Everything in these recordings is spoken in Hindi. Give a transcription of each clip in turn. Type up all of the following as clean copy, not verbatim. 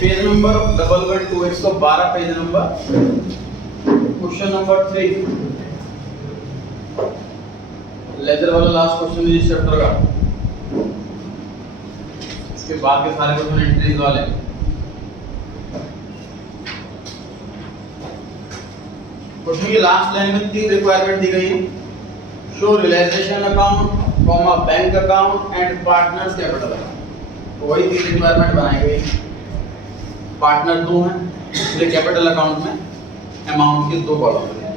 Page number 112 112 page number, question number 3, ledger वाला लास्ट क्वेश्चन है इस चैप्टर का। इसके बाद के सारे क्वेश्चन एंट्रीज वाले हैं। क्वेश्चन की लास्ट लाइन में 3 रिक्वायरमेंट दी गई है। Show realisation account, comma bank account and partners capital account. तो वही 3 रिक्वायरमेंट बनाई गई। पार्टनर 2 हैं, इसलिए कैपिटल अकाउंट में अमाउंट की 2 कॉलम है।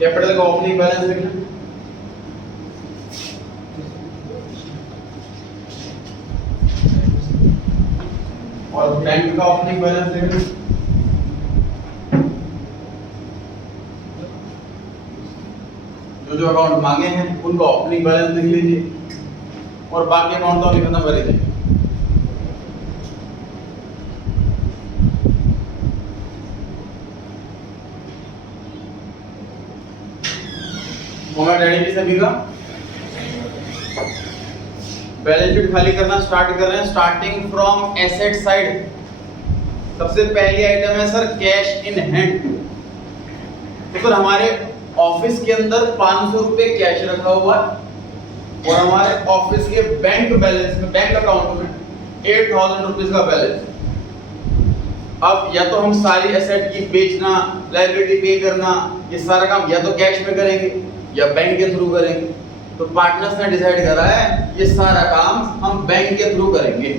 कैपिटल का ओपनिंग बैलेंस लिखना, और बैंक का ओपनिंग बैलेंस लिखना। जो अकाउंट मांगे हैं उनका ओपनिंग बैलेंस लिख लीजिए, और बाकी अकाउंट तो अभी खत्म कर ही देंगे। फॉर्मेट रेडी भी सभी का। बैलेंस शीट खाली करना स्टार्ट कर रहे हैं, स्टार्टिंग फ्रॉम एसेट साइड। सबसे पहली आइटम है सर कैश इन हैंड। तो सर हमारे ऑफिस के अंदर 500 रुपए कैश रखा हुआ है, और हमारे ऑफिस के बैंक बैलेंस में, बैंक अकाउंट में 8000 रुपीज का बैलेंस। अब या तो हम सारी एसेट की बेचना, लायबिलिटी पे करना, ये सारा काम या तो कैश में करेंगे या बैंक के थ्रू करेंगे। तो पार्टनर्स ने डिसाइड करा है ये सारा काम हम बैंक के थ्रू करेंगे।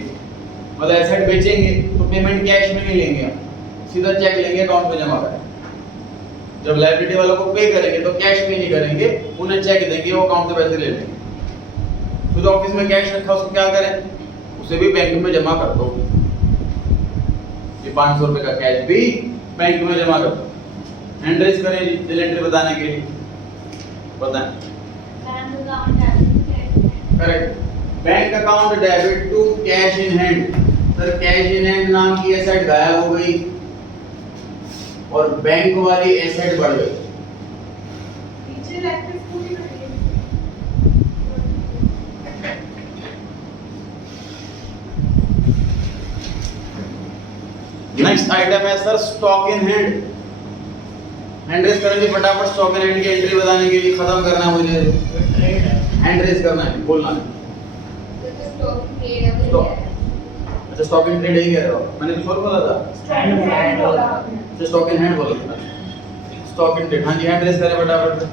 मतलब एसेट बेचेंगे तो पेमेंट कैश में नहीं लेंगे, सीधा चेक लेंगे, अकाउंट में जमा करेंगे। जब लायबिलिटी वालों को पे करेंगे तो कैश पे नहीं करेंगे, उन्हें चेक देंगे, वो अकाउंट से पैसे ले लेंगे। तो ऑफिस में कैश रखा उसको क्या करें, उसे भी बैंक में जमा कर दो। ये 500 रुपए का कैश भी बैंक में जमा कर दो। हैंड रेज करें जी बिल एंट्री बताने के लिए, बताएं। Correct. Bank account debit to cash in hand. Sir cash in hand नाम की एसेट गायब हो गई और बैंक वाली एसेट बढ़ गई। नेक्स्ट आइटम है sir stock in hand. Hand raise करेंगे फटाफट, स्टॉक इन हैंड की एंट्री बताने के लिए। खत्म करना है मुझे, हैंड रेज करना है, बोलना है। अच्छा स्टॉक इन ट्रेड ही कह रहा हूं, मैंने कुछ और बोला था। स्टॉक इन हैंड बोला था, स्टॉक इन ट्रेड। हाँ जी हैंड रेज करें फटाफट।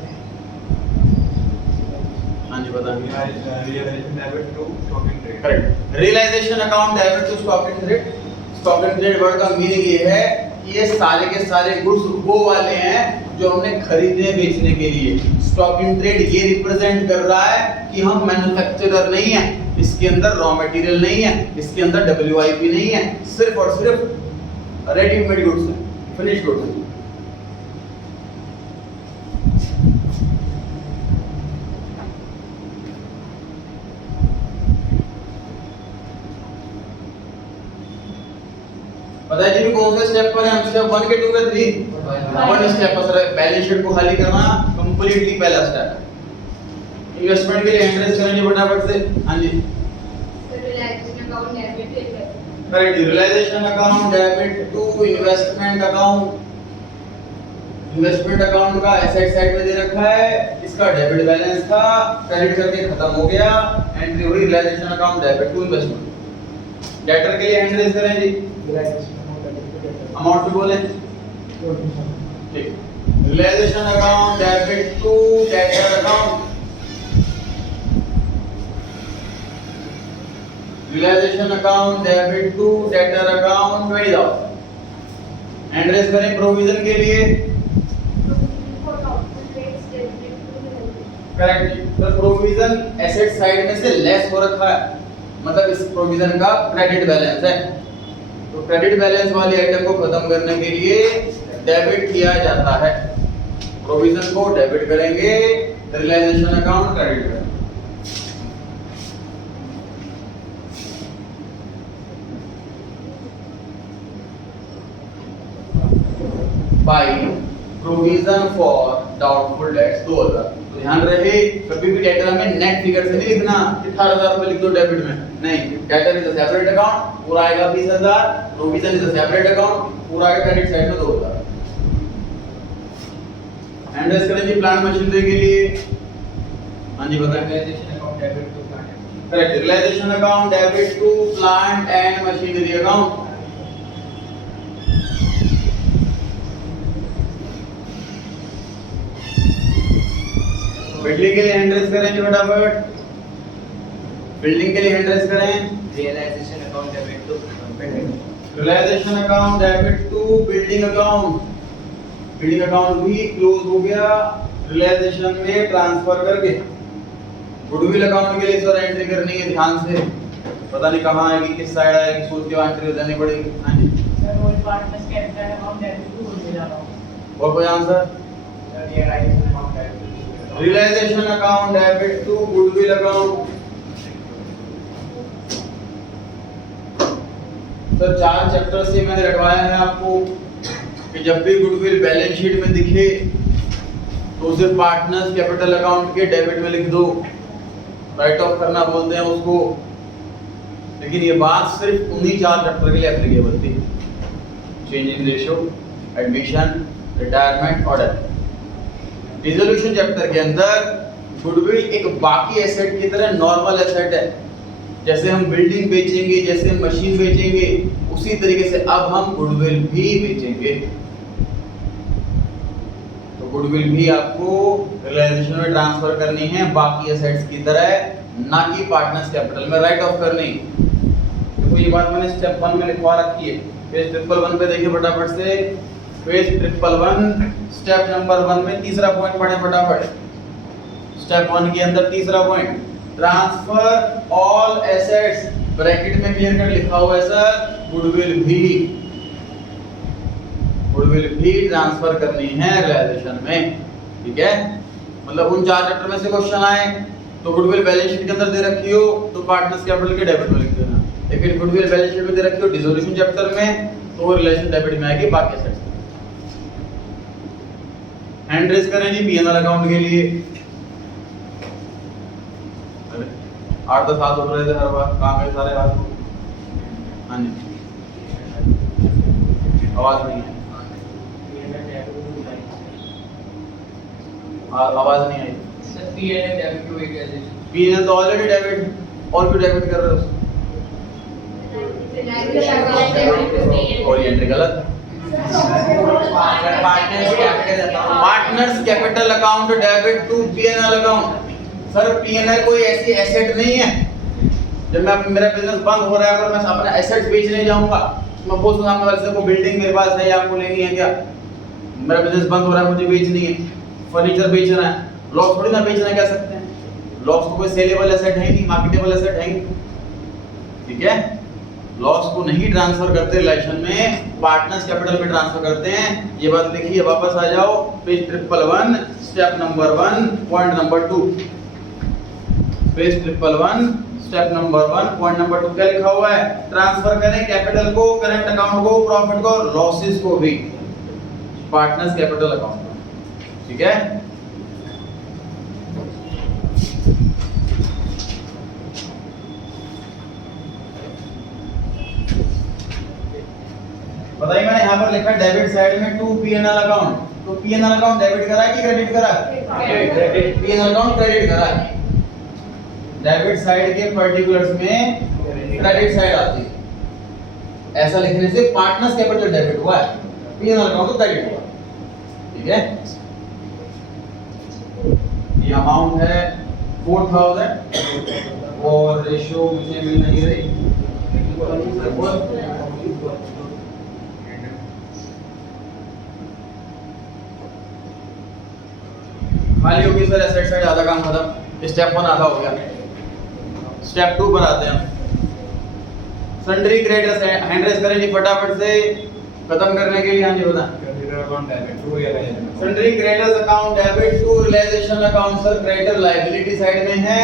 हाँ जी बताइए। Realisation debit to stock in trade. Correct. Realisation account debit to stock in trade. Stock in trade word का मीनिंग ये है कि ये सारे के सारे गुड्स वो वाले हैं जो हमने खरीदने बेचने के लिए। स्टॉक इन ट्रेड ये रिप्रेजेंट कर रहा है कि हम मैन्युफैक्चरर नहीं है, इसके अंदर रॉ मटेरियल नहीं है, इसके अंदर WIP नहीं है, सिर्फ और सिर्फ रेडीमेड गुड्स है, फिनिश गुड्स है। बताइए जी कौन से स्टेप पर है हम? स्टेप 1 के 2 के 3? 1 स्टेप पर सर बैलेंस शीट को खाली करना कंप्लीटली पहला स्टेप। इन्वेस्टमेंट के लिए हैंड रेज करेंगे फटाफट से। हां जी realisation account debit. Correct. Realisation account debit to investment account. Investment account का एसेट साइड में दे रखा है, इसका डेबिट बैलेंस था, क्रेडिट करके खत्म हो गया, एंट्री हुई realisation account debit to investment. Debtor के लिए हैंड रेज करें जी, अमाउंट भी बोले ठीक। Realisation account debit to debtor account. Realisation account debit to debtor account 20,000। Hand raise करें प्रोविजन के लिए। करेक्ट जी। तो प्रोविजन एसेट साइड में से लेस हो रखा है, मतलब इस प्रोविजन का क्रेडिट बैलेंस है। तो क्रेडिट बैलेंस वाली आइटम को खत्म करने के लिए डेबिट किया जाता है। प्रोविजन को डेबिट करेंगे, रियलाइजेशन अकाउंट क्रेडिट करेंगे। by provision for doubtful debts 2000। तो ध्यान रहे कभी भी डेटा में नेट फिगर से नहीं लिखना कि 18,000 रुपए लिख दो डेबिट में, नहीं, data is a separate account, पूरा आएगा 20,000, provision is a separate account, पूरा आएगा क्रेडिट साइड में 2000। एंड रेस करेंगे प्लांट मशीनरी के लिए। हां जी बताएं। Realization account debit to plant. Correct, realisation account debit to plant and machinery account. Building के लिए हैंड रेस करें जी फटाफट, बिल्डिंग के लिए हैंड रेस करें। Realization account debit to building. Realisation account debit to building account, building account भी क्लोज हो गया रियलाइजेशन में ट्रांसफर करके। गुडविल अकाउंट के लिए सर एंट्री करनी है ध्यान से, पता नहीं कहाँ आएगी, किस साइड आएगी, सोच के एंट्री देनी पड़ेगी। हाँ जी सर वो partners capital account debit to goodwill account. और कोई answer? Sir, realization account debit to realisation account debit to goodwill account. Sir 4 chapter से मैंने रखवाया है आपको कि जब भी गुडविल बैलेंस शीट में दिखे तो उसे पार्टनर्स कैपिटल अकाउंट के डेबिट में लिख दो, राइट ऑफ करना बोलते हैं उसको। लेकिन ये बात सिर्फ उन्हीं 4 चैप्टर के लिए एप्लीकेबल थी, चेंजिंग रेशियो, एडमिशन, रिटायरमेंट और डेथ। रिजोल्यूशन चैप्टर के अंदर गुडविल एक बाकी एसेट की तरह नॉर्मल एसेट है, जैसे हम बिल्डिंग बेचेंगे, जैसे हम मशीन बेचेंगे, उसी तरीके से अब हम गुडविल भी बेचेंगे। तो गुडविल भी आपको रियलाइजेशन में ट्रांसफर करनी है बाकी एसेट्स की तरह, ना कि पार्टनर्स कैपिटल में राइट ऑफ करनी। देखो ये बात मैंने स्टेप 1 में लिखवा रखी है, पेज 111 पे देखिए फटाफट से, पेज 111 स्टेप नंबर 1 में तीसरा पॉइंट पढ़े फटाफट। स्टेप 1 के अंदर तीसरा point, transfer all assets, bracket में क्लियर कट लिखा हुआ है सर, गुडविल भी ट्रांसफर करनी है रियलाइजेशन में, ठीक है। मतलब उन 4 चैप्टर में से क्वेश्चन आए तो गुडविल बैलेंस शीट के अंदर दे रखी हो तो पार्टनर्स कैपिटल के डेबिट में लिख देना, लेकिन गुडविल बैलेंस शीट में दे रखी हो डिसोल्यूशन चैप्टर में तो वो रिलेशन डेबिट में आएगी बाकी एसेट्स। हैंड रेज करें जी पीएनएल अकाउंट के लिए। 8-10 हाथ उठ रहे थे हर बार, कहाँ गए सारे हाथ? हाँ जी आवाज नहीं है, आवाज नहीं आई। Sir, P&L debit to realization. PNL तो ऑलरेडी डेबिट, और भी डेबिट कर रहे हो Realization account debit to P&L. और ये एंट्री गलत। Partners capital account debit to PNL account. Sir PNL कोई ऐसी एसेट नहीं है, जब मैं मेरा बिजनेस बंद हो रहा है अगर मैं अपना एसेट बेचने जाऊंगा मैं बोल सामने वाले से को बिल्डिंग मेरे पास है आपको लेनी है क्या, मेरा बिजनेस बंद हो रहा है मुझे बेचनी है, फर्नीचर बेचना है, लॉक्स थोड़ी ना बेचना कह सकते हैं, लॉक्स तो कोई सेलेबल एसेट है नहीं, मार्केटेबल एसेट है नहीं, ठीक है। लॉस को नहीं ट्रांसफर करते रिलेशन में, पार्टनर्स कैपिटल में ट्रांसफर करते हैं। ये बात लिखिए, वापस आ जाओ page 111 step number 1 point number 2, page 111 step number 1 point number 2 क्या लिखा हुआ है, ट्रांसफर करें कैपिटल को, करंट अकाउंट को, प्रॉफिट को, लॉसेस को भी पार्टनर्स कैपिटल अकाउंट में, ठीक है। बताइए मैंने यहाँ पर लिखा डेबिट साइड में टू पीएनएल अकाउंट, तो पीएनएल अकाउंट डेबिट करा है कि क्रेडिट करा है? क्रेडिट। पीएनएल अकाउंट क्रेडिट करा है, डेबिट साइड के पर्टिकुलर्स में क्रेडिट साइड आती है, ऐसा लिखने से पार्टनर्स कैपिटल डेबिट हुआ है, पीएनएल अकाउंट तो क्रेडिट हुआ, ठीक है। ये अमाउंट है 4000 और रेशियो मुझे मिल नहीं रही, खाली होगी सर एसेट साइड, आधा काम खत्म, स्टेप 1 आधा हो गया। स्टेप 2 पर आते हैं, सन्ड्री क्रेडिटर्स हैंड रेज करें जी फटाफट से खत्म करने के लिए। हाँ जी बता, Creditor account debit to realization. Sundry creditors account debit to realisation account. Sir creditor liability side में है,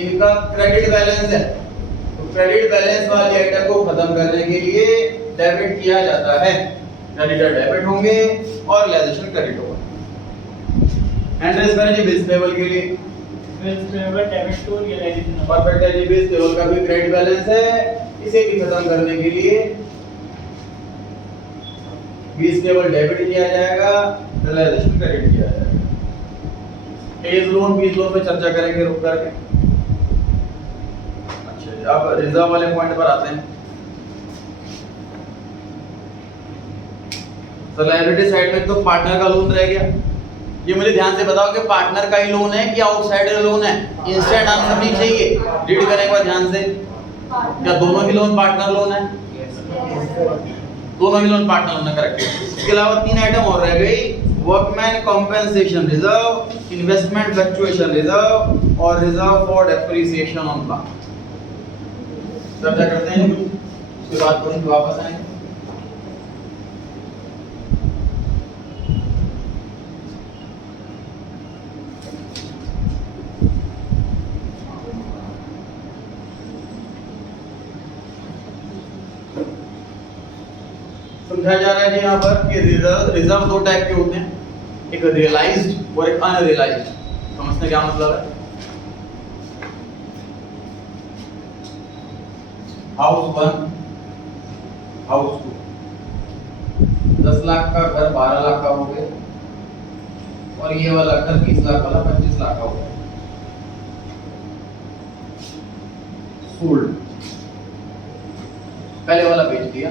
इनका क्रेडिट बैलेंस है, तो क्रेडिट बैलेंस वाली आइटम को खत्म करने के लिए डेबिट किया जाता है। क्रेडिटर डेबिट होंगे और रियलाइजेशन क्रेडिट होगा। एंड रेस करें जी बिल्स पेबल के लिए। Bills payable debit to realization account. Perfect है जी, बिल्स पेबल का भी क्रेडिट बैलेंस है, इसे भी खत्म करने के लिए बिल्स पेबल डेबिट किया जाएगा, रियलाइजेशन क्रेडिट किया जाएगा। एज लोन बीज लोन पे चर्चा करेंगे रुक करके। अच्छा जी, अब रिजर्व वाले पॉइंट पर आते हैं। तो लायबिलिटी साइड में तो पार्टनर का लोन रह गया। ये मुझे ध्यान से बताओ कि पार्टनर का ही लोन है कि आउटसाइडर लोन है। इंस्टेंट आंसर नहीं चाहिए, रीड करने के बाद ध्यान से। क्या दोनों ही लोन पार्टनर लोन है? दोनों ही लोन पार्टनर लोन है, करेक्ट। इसके अलावा 3 आइटम और रह गई, workman compensation reserve, investment fluctuation reserve और reserve for depreciation on plant. चर्चा करते हैं, उसके बाद क्वेश्चन वापस आएंगे। समझाया जा रहा है कि यहाँ पर कि रिजर्व 2 टाइप के होते हैं, एक रियलाइज्ड और एक अनरियलाइज्ड। समझते क्या मतलब है? हाउस 1, हाउस 2, 10 लाख का घर 12 लाख का हो गया और ये वाला घर 20 लाख वाला 25 लाख का हो गया। सोल्ड, पहले वाला बेच दिया,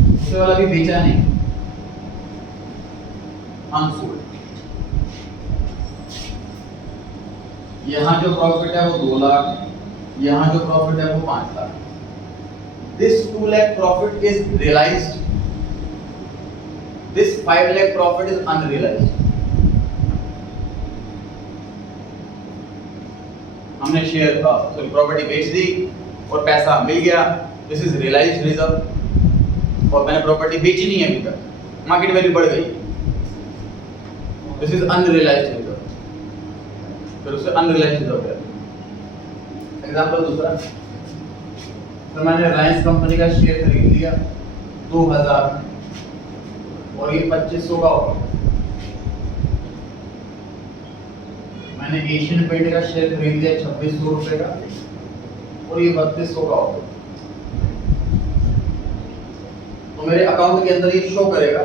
दूसरे वाला भी बेचा नहीं, अनसोल्ड। यहाँ जो प्रॉफिट है वो 2 लाख, यहाँ जो प्रॉफिट है वो 5 lakh. This 2 lakh profit is realized. This 5 lakh profit is unrealized. हमने शेयर का सॉरी प्रॉपर्टी बेच दी और पैसा मिल गया, दिस इज रियलाइज्ड रिजर्व। और मैंने प्रॉपर्टी बेची नहीं है अभी तक, मार्केट वैल्यू बढ़ गई, दिस इज अनरियलाइज्ड रिजर्व। फिर उसे अनरियलाइज्ड रिजर्व कहते हैं। एग्जांपल दूसरा, तो मैंने रिलायंस कंपनी का शेयर खरीद लिया 2000 और ये 2500 का होगा। मैंने एशियन पेंट का शेयर खरीद लिया 2600 रुपए का और ये 3200 का होगा। तो मेरे अकाउंट के अंदर ये शो करेगा,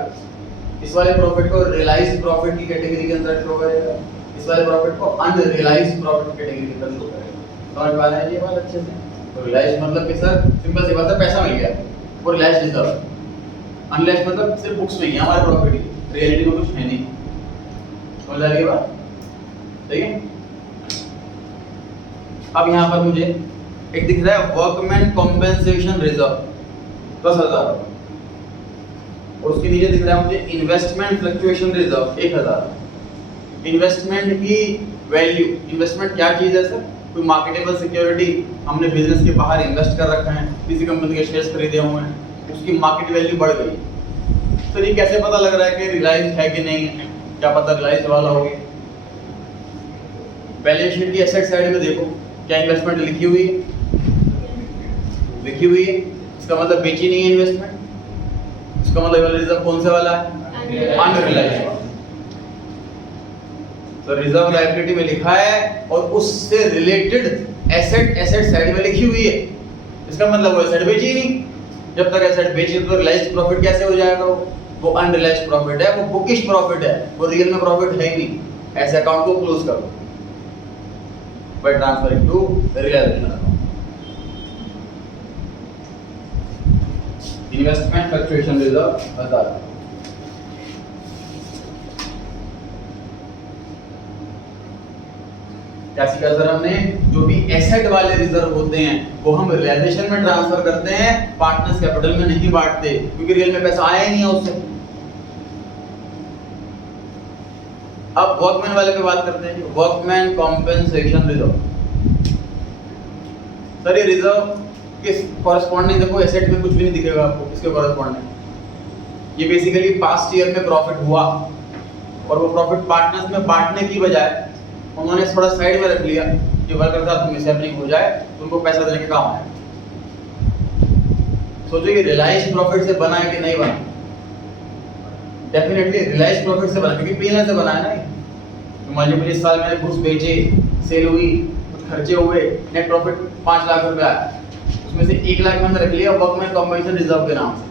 इस वाले प्रॉफिट को रियलाइज्ड प्रॉफिट की कैटेगरी के अंदर शो करेगा, इस वाले प्रॉफिट को अनरियलाइज्ड प्रॉफिट कैटेगरी के अंदर शो करेगा। समझ पा रहे हैं ये बात अच्छे से? तो रियलाइज्ड मतलब कि सर सिंपल सी बात है, पैसा मिल गया वो रियलाइज्ड रिजर्व। अनरियलाइज्ड मतलब सिर्फ बुक्स में ही हमारे प्रॉफिट ही, रियलिटी में कुछ है नहीं। समझ आ रही है बात? ठीक है। अब यहाँ पर मुझे एक दिख रहा है वर्कमैन कॉम्पेंसेशन रिजर्व 10,000 और उसके नीचे दिख रहा है मुझे इन्वेस्टमेंट फ्लक्चुएशन रिजर्व 1,000। इन्वेस्टमेंट की वैल्यू, इन्वेस्टमेंट क्या चीज है सर? कोई मार्केटेबल सिक्योरिटी हमने बिजनेस के बाहर इन्वेस्ट कर रखा है, किसी कंपनी के शेयर्स खरीदे हुए हैं, उसकी मार्केट वैल्यू बढ़ गई। तो ये कैसे पता लग रहा है कि रियलाइज्ड है कि नहीं है? क्या पता रियलाइज्ड वाला हो गया। बैलेंस शीट की एसेट साइड में देखो क्या इन्वेस्टमेंट लिखी हुई है, लिखी हुई है, इसका मतलब बेची नहीं है इन्वेस्टमेंट। इसका मतलब रिजर्व कौन से वाला है? अनरियलाइज्ड। तो रिजर्व लायबिलिटी में लिखा है और उससे रिलेटेड एसेट साइड में लिखी हुई है, इसका मतलब वो एसेट बेची नहीं। जब तक एसेट बेची तो रियलाइज्ड प्रॉफिट कैसे हो जाएगा? वो अनरियलाइज्ड प्रॉफिट है, वो बुकिश प्रॉफिट है, वो रियल में प्रॉफिट है ही नहीं। ऐसे अकाउंट को क्लोज करो by transferring to realization account. Investment fluctuation reserve 1000। क्या सीखा सर हमने? जो भी एसेट वाले रिजर्व होते हैं वो हम रियलाइजेशन में ट्रांसफर करते हैं, पार्टनर्स कैपिटल में नहीं बांटते, क्योंकि रियल में पैसा आया ही नहीं है उससे। अब वर्कमैन वाले पे बात करते हैं, वर्कमैन कॉम्पेंसेशन रिजर्व। सर ये रिजर्व किस कॉरेस्पॉन्डिंग, देखो एसेट में कुछ भी नहीं दिखेगा आपको, किसके कॉरेस्पॉन्डिंग? ये बेसिकली पास्ट ईयर में प्रॉफिट हुआ और वो प्रॉफिट पार्टनर्स में बांटने की बजाय उन्होंने थोड़ा साइड में रख लिया कि वर्कर साथ में मिसहैपनिंग हो जाए तो उनको पैसा देने के काम आए। सोचो ये रियलाइज्ड प्रॉफिट से बना है कि नहीं बना? डेफिनेटली रियलाइज प्रॉफिट से बना, क्योंकि पीएनएल से बना है ना ये। तो मल्टीपल इस साल मैंने गुड्स बेचे, सेल हुई, कुछ खर्चे हुए, नेट प्रॉफिट 5 लाख रुपए आया, उसमें से 1 लाख मैंने रख लिया वर्कमैन कॉम्पेंसेशन रिजर्व के नाम से,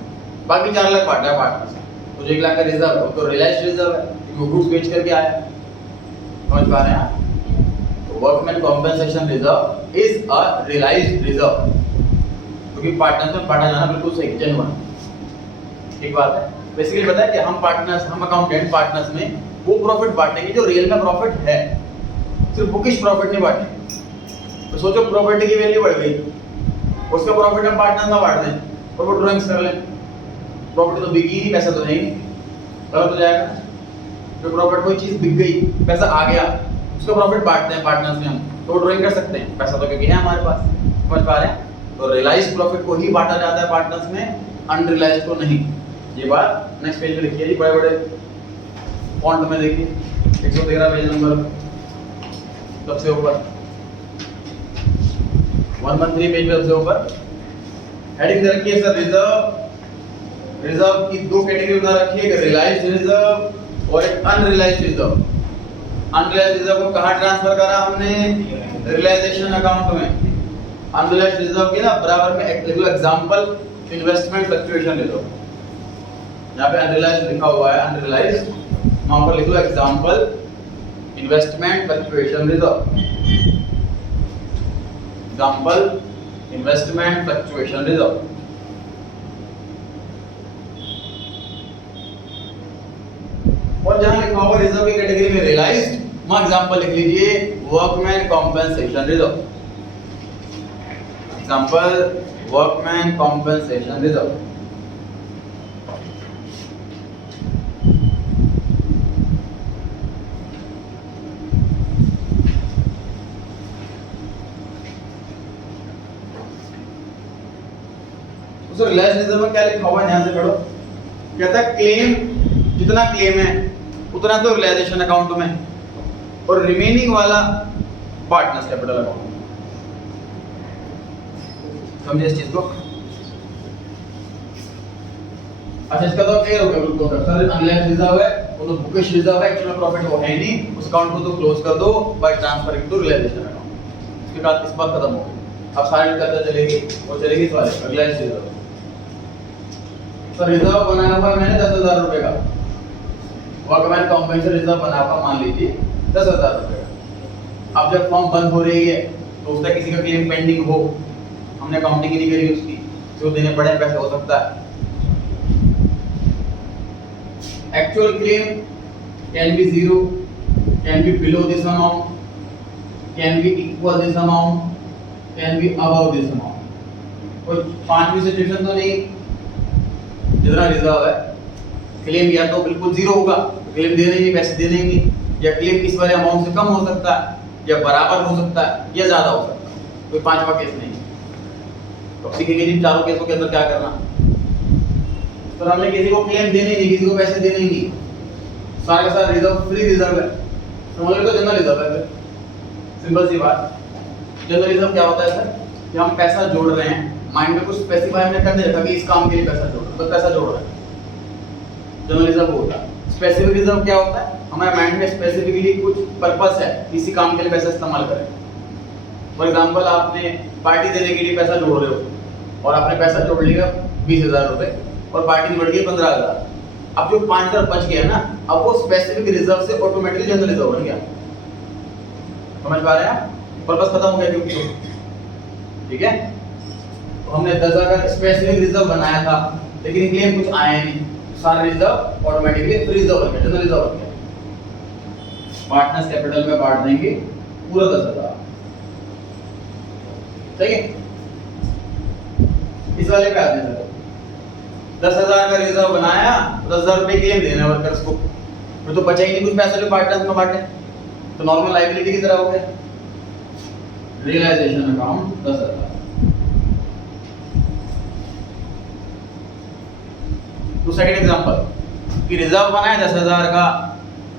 बाकी 4 लाख बांटा है पार्टनर से। तो जो 1 लाख का रिजर्व है वो तो रियलाइज रिजर्व है, क्योंकि वो गुड्स बेच करके आया। समझ पा रहे हैं आप? Workman compensation reserve is a realised reserve, क्योंकि पार्टनर में बांटा जाना बिल्कुल सही, जेन्युइन। ठीक बात है। बेसिकली पता है कि हम पार्टनर्स, हम अकाउंटेंट पार्टनर्स में वो प्रॉफिट बांटेंगे जो रियल में प्रॉफिट है, सिर्फ बुकिश प्रॉफिट नहीं बांटेंगे। तो सोचो प्रॉपर्टी की वैल्यू बढ़ गई, उसका प्रॉफिट हम पार्टनर में बांट दें और वो ड्राइंग्स कर लें, प्रॉपर्टी तो बिकी नहीं, पैसा तो नहीं, गलत हो जाएगा। जो प्रॉफिट कोई चीज बिक गई, पैसा आ गया, उसका प्रॉफिट बांटते हैं पार्टनर्स में हम, तो ड्राइंग कर सकते हैं, पैसा तो क्योंकि है हमारे पास। समझ पा रहे हैं? तो रियलाइज्ड प्रॉफिट को ही बांटा जाता है पार्टनर्स में, अनरियलाइज्ड को नहीं। ये बात नेक्स्ट पेज पे लिखिए जी, बड़े बड़े फॉन्ट में देखिए, 113 पेज नंबर सबसे ऊपर, 113 पेज पे सबसे ऊपर हेडिंग दे रखी है सर रिजर्व। रिजर्व की 2 कैटेगरी बना रखी है, एक रियलाइज्ड रिजर्व और एक अनरियलाइज्ड रिजर्व। अनरियलाइज्ड रिजर्व को कहां ट्रांसफर करा हमने? रियलाइजेशन अकाउंट में। अनरियलाइज्ड रिजर्व के ना बराबर में एक लिख लो एग्जांपल इन्वेस्टमेंट फ्लक्चुएशन रिजर्व। यहाँ पे अनरियलाइज्ड लिखा हुआ है, अनरियलाइज्ड, वहां पर लिख लो example investment fluctuation reserve. Example investment fluctuation reserve. और जहां लिखा हुआ रिजर्व की कैटेगरी में रियलाइज्ड, वहां एग्जांपल लिख लीजिए workman compensation reserve. Example workman compensation reserve. तो रिलायंस रिजर्व में क्या लिखा हुआ है, ध्यान से पढ़ो। कहता है क्लेम, जितना क्लेम है उतना तो रियलाइजेशन अकाउंट में, और रिमेनिंग वाला पार्टनर्स कैपिटल अकाउंट में। समझे इस चीज को? अच्छा, इसका तो क्लियर हो गया बिल्कुल सर। अनरियलाइज्ड रिजर्व है, वो तो बुकिश रिजर्व है, एक्चुअल प्रॉफिट वो है नहीं, उस अकाउंट को तो क्लोज कर दो by transferring to realisation account. इसके बाद इस बात खत्म हो गई। अब सारी करते चलेगी और चलेगी इस वाले रियलाइज्ड रिजर्व। तो रिजर्व बनाया हुआ मैंने 10,000 रुपए का, वर्कमैन कॉम्पेंसेशन रिजर्व बनाया हुआ मान लीजिए 10,000 रुपए का। अब जब फॉर्म बंद हो रही है तो उसका किसी का क्लेम पेंडिंग हो, हमने अकाउंटिंग नहीं करी उसकी, जो देने पड़े पैसे हो सकता है। Actual claim can be 0, can be below this amount, can be equal this amount, can be above this amount. कोई 5वीं सिचुएशन तो नहीं। जितना रिजर्व है, क्लेम या तो बिल्कुल 0 होगा, क्लेम देने ही नहीं, पैसे देने ही नहीं, या क्लेम इस वाले अमाउंट से कम हो सकता है, या बराबर हो सकता है, या ज्यादा हो सकता है। कोई 5वां केस नहीं। तो सीखेंगे जी चारों केसों के अंदर क्या करना। तो हमने किसी को क्लेम देने नहीं, किसी को पैसे देने ही नहीं, सारे का सारा रिजर्व फ्री रिजर्व है। समझ लो, जनरल रिजर्व है। सिंपल सी बात। जनरल रिजर्व क्या होता है सर? कि हम पैसा जोड़ रहे हैं, माइंड में कुछ स्पेसिफाई हमने कर दिया था कि इस काम के लिए पैसा जोड़ रहे हैं, तो पैसा जोड़ रहे हैं, जनरल रिजर्व होता है। स्पेसिफिक रिजर्व क्या होता है? हमारे माइंड में स्पेसिफिकली कुछ पर्पस है, किसी काम के लिए पैसा इस्तेमाल करें। फॉर एग्जांपल, आपने पार्टी देने के लिए पैसा जोड़ रहे हो और आपने पैसा जोड़ लिया 20,000 रुपए और पार्टी बढ़ गई 15,000। अब जो 5,000 बच गया ना, अब वो स्पेसिफिक रिजर्व से ऑटोमेटिकली जनरल रिजर्व बन गया। समझ पा रहे हैं आप? पर्पस खत्म हो गया क्योंकि, ठीक है। तो हमने 10,000 का स्पेसिफिक रिजर्व बनाया था, लेकिन क्लेम कुछ आया नहीं, सारे रिजर्व ऑटोमेटिकली फ्री रिजर्व बन गया, जनरल रिजर्व बन गया। पार्टनर्स कैपिटल में बांट देंगे पूरा 10,000। सही है? इस वाले पे आते हैं, 10,000 का रिजर्व बनाया, 10,000 रुपए क्लेम देना वर्कर्स को, फिर तो बचा ही नहीं कुछ पैसा जो पार्टनर्स में बांटे, तो नॉर्मल लायबिलिटी की तरह हो गया। Realisation account 10,000। तो सेकंड एग्जांपल कि रिजर्व बनाया 10,000 का,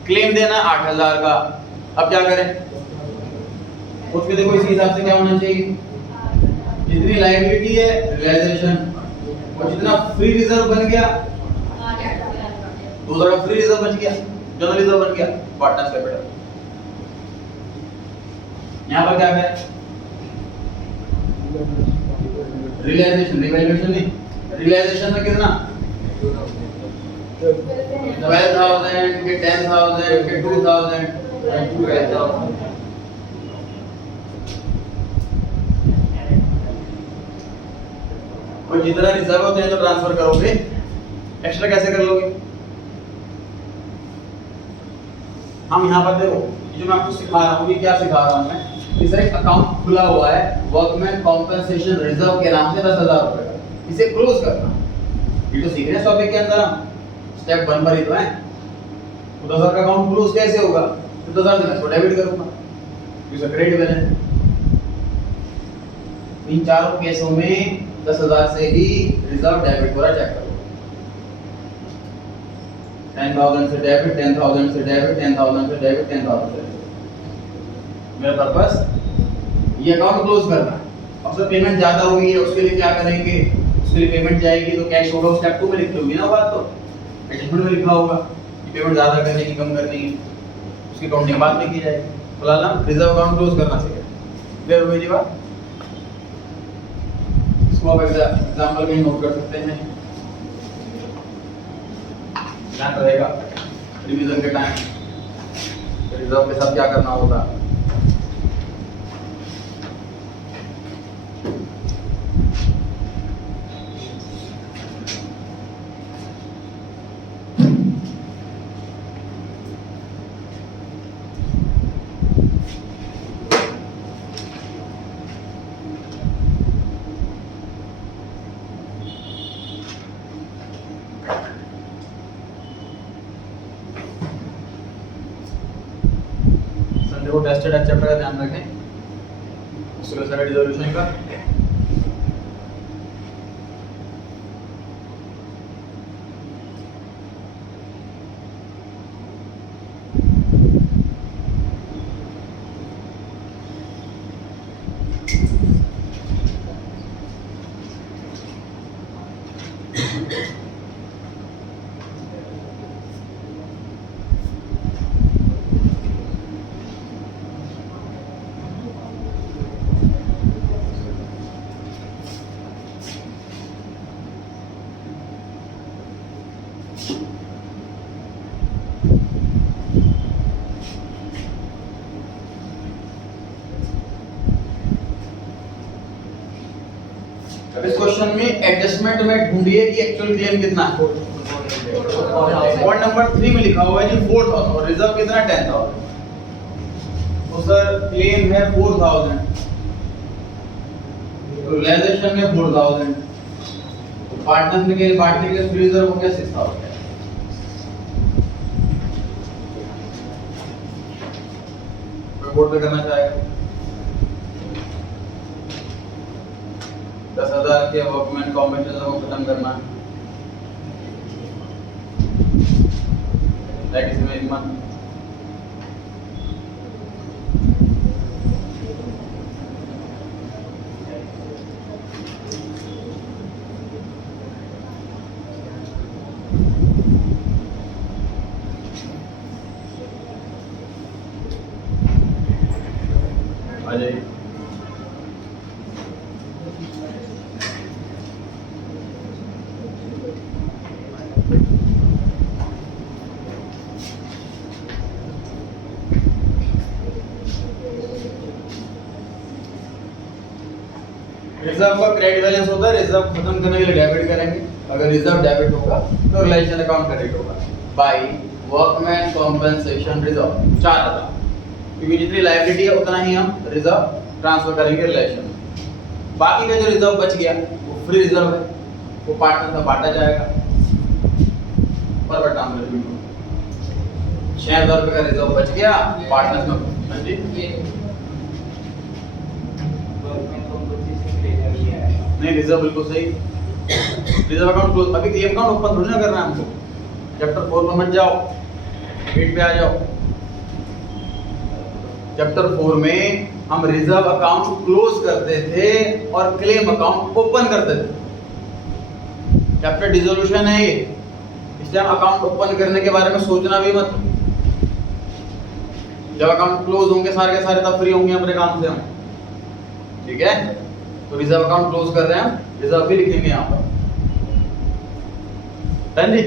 क्लेम देना 8,000 का। अब क्या करें? उसके देखो इसी हिसाब से क्या होना चाहिए, जितनी लायबिलिटी है रियलाइजेशन, और जितना फ्री रिजर्व बन गया दूसरा का फ्री रिजर्व बच गया, जनरल रिजर्व बन गया, पार्टनर्स कैपिटल। यहाँ पर क्या करें? रियलाइजेशन, रिवैल्यूएशन नहीं, रियलाइजेशन में कितना 12,000 के 10,000 के 2,000 और जितना रिजर्व होते हैं तो ट्रांसफर करोगे, एक्स्ट्रा कैसे कर लोगे? हम यहाँ पर देखो, जो मैं आपको सिखा रहा हूँ, ये क्या सिखा रहा हूँ मैं, इसे एक अकाउंट खुला हुआ है वर्कमैन कॉम्पेंसेशन रिजर्व के नाम से 10,000 रुपए का, इसे क्लोज करना। ये तो सीख रहे हैं टॉपिक के अंदर, हम स्टेप 1 पर ही तो हैं। तो 10,000 का अकाउंट क्लोज कैसे होगा? तो 10,000 से मैं इसको डेबिट करूंगा, इसे क्रेडिट बैलेंस। इन चारों केसों में 10,000 से ही रिजर्व डेबिट हो रहा है, चेक करो। 10,000 से डेबिट, 10,000 से डेबिट, 10,000 से डेबिट, 10,000 से डेबिट। मेरा पर्पस ये अकाउंट क्लोज करना है। अब सर पेमेंट ज्यादा होगी, उसके लिए क्या करेंगे? उसके लिए पेमेंट जाएगी तो कैश होगा, स्टेप 2 में लिखी होगी ना बात, तो एडजस्टमेंट में लिखा होगा कि पेमेंट ज्यादा करने की, कम करनी है, उसकी काउंटिंग बाद में की जाएगी। फिलहाल हम रिजर्व अकाउंट क्लोज करना सीखें। क्लियर हुई जी बात? इसको आप एग्जांपल में नोट कर सकते हैं, ध्यान रहेगा रिवीजन के टाइम रिजर्व के साथ क्या करना होगा। देखो टेस्टेड चैप्टर का ध्यान रखें, उसके सारे रिजोल्यूशन का। अब इस क्वेश्चन में एडजस्टमेंट में ढूंढिए कि एक्चुअल क्लेम कितना है। पॉइंट नंबर 3 में लिखा हुआ है जी 4,000 और रिजर्व कितना 10,000। तो सर क्लेम है 4,000, तो रियलाइजेशन में 4,000, तो पार्टनर्स में के बांटने के लिए फ्री रिजर्व हो गया 6,000। कोई पे करना चाहेगा? 10,000 के वर्कमैन कॉम्पेंसेशन को खत्म करना है, लाइक इसमें इतना आ जाइए। रिजर्व का क्रेडिट बैलेंस होता है, रिजर्व खत्म करने के लिए डेबिट करेंगे। अगर रिजर्व डेबिट होगा तो रिलेशन अकाउंट क्रेडिट होगा बाय वर्कमैन कॉम्पेंसेशन रिजर्व 4,000, क्योंकि जितनी लायबिलिटी है उतना ही हम रिजर्व ट्रांसफर करेंगे रिलेशन में। बाकी का जो रिजर्व बच गया वो फ्री रिजर्व है, वो पार्टनर में बांटा जाएगा पर बटाम में। 6,000 रुपए का रिजर्व बच गया पार्टनर्स में। हाँ जी, नहीं रिजर्व बिल्कुल सही। रिजर्व अकाउंट क्लोज, अभी क्लेम अकाउंट ओपन थोड़ी ना करना है हमको। चैप्टर 4 में मत जाओ, 8 पे आ जाओ। चैप्टर 4 में हम रिजर्व अकाउंट क्लोज करते थे और क्लेम अकाउंट ओपन करते थे। चैप्टर डिसोल्यूशन है ये, इस इसलिए हम अकाउंट ओपन करने के बारे में सोचना भी मत। जब अकाउंट क्लोज होंगे सारे के सारे तब फ्री होंगे अपने काम से हम, ठीक है। तो रिजर्व अकाउंट क्लोज कर रहे हैं हम, रिजर्व भी लिखेंगे यहाँ पर, डन जी।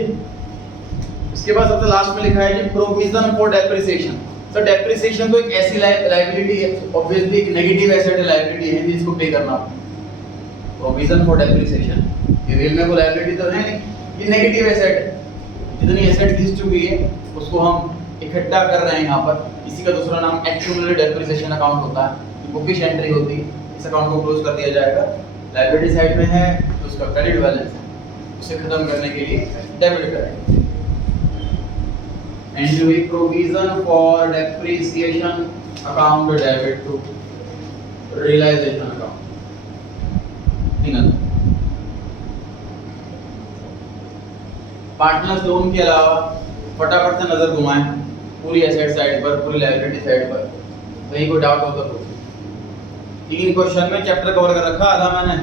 इसके बाद सबसे लास्ट में लिखा है जी प्रोविजन फॉर डेप्रिसिएशन। तो डेप्रिसिएशन तो एक ऐसी लायबिलिटी है, ऑब्वियसली एक नेगेटिव एसेट लायबिलिटी है जिसको पे करना। प्रोविजन फॉर डेप्रिसिएशन ये रियल में कोई लायबिलिटी तो है नहीं, ये नेगेटिव एसेट है। जितनी एसेट घिस चुकी है उसको हम इकट्ठा कर रहे हैं यहाँ पर। इसी का दूसरा नाम एक्यूमुलेटेड डेप्रिसिएशन अकाउंट होता है, बुकिश एंट्री होती है। इस अकाउंट को क्लोज कर दिया जाएगा। लायबिलिटी साइड में है तो उसका क्रेडिट बैलेंस है, उसे खत्म करने के लिए डेबिट करेंगे। एंट्री हुई provision for depreciation account debit to realisation account. Partners loan के अलावा फटाफट से नजर घुमाएं पूरी एसेट साइड पर, पूरी लायबिलिटी साइड पर, कहीं कोई डाउट हो तो पूछिए। 3 क्वेश्चन में चैप्टर कवर कर रखा आधा मैंने,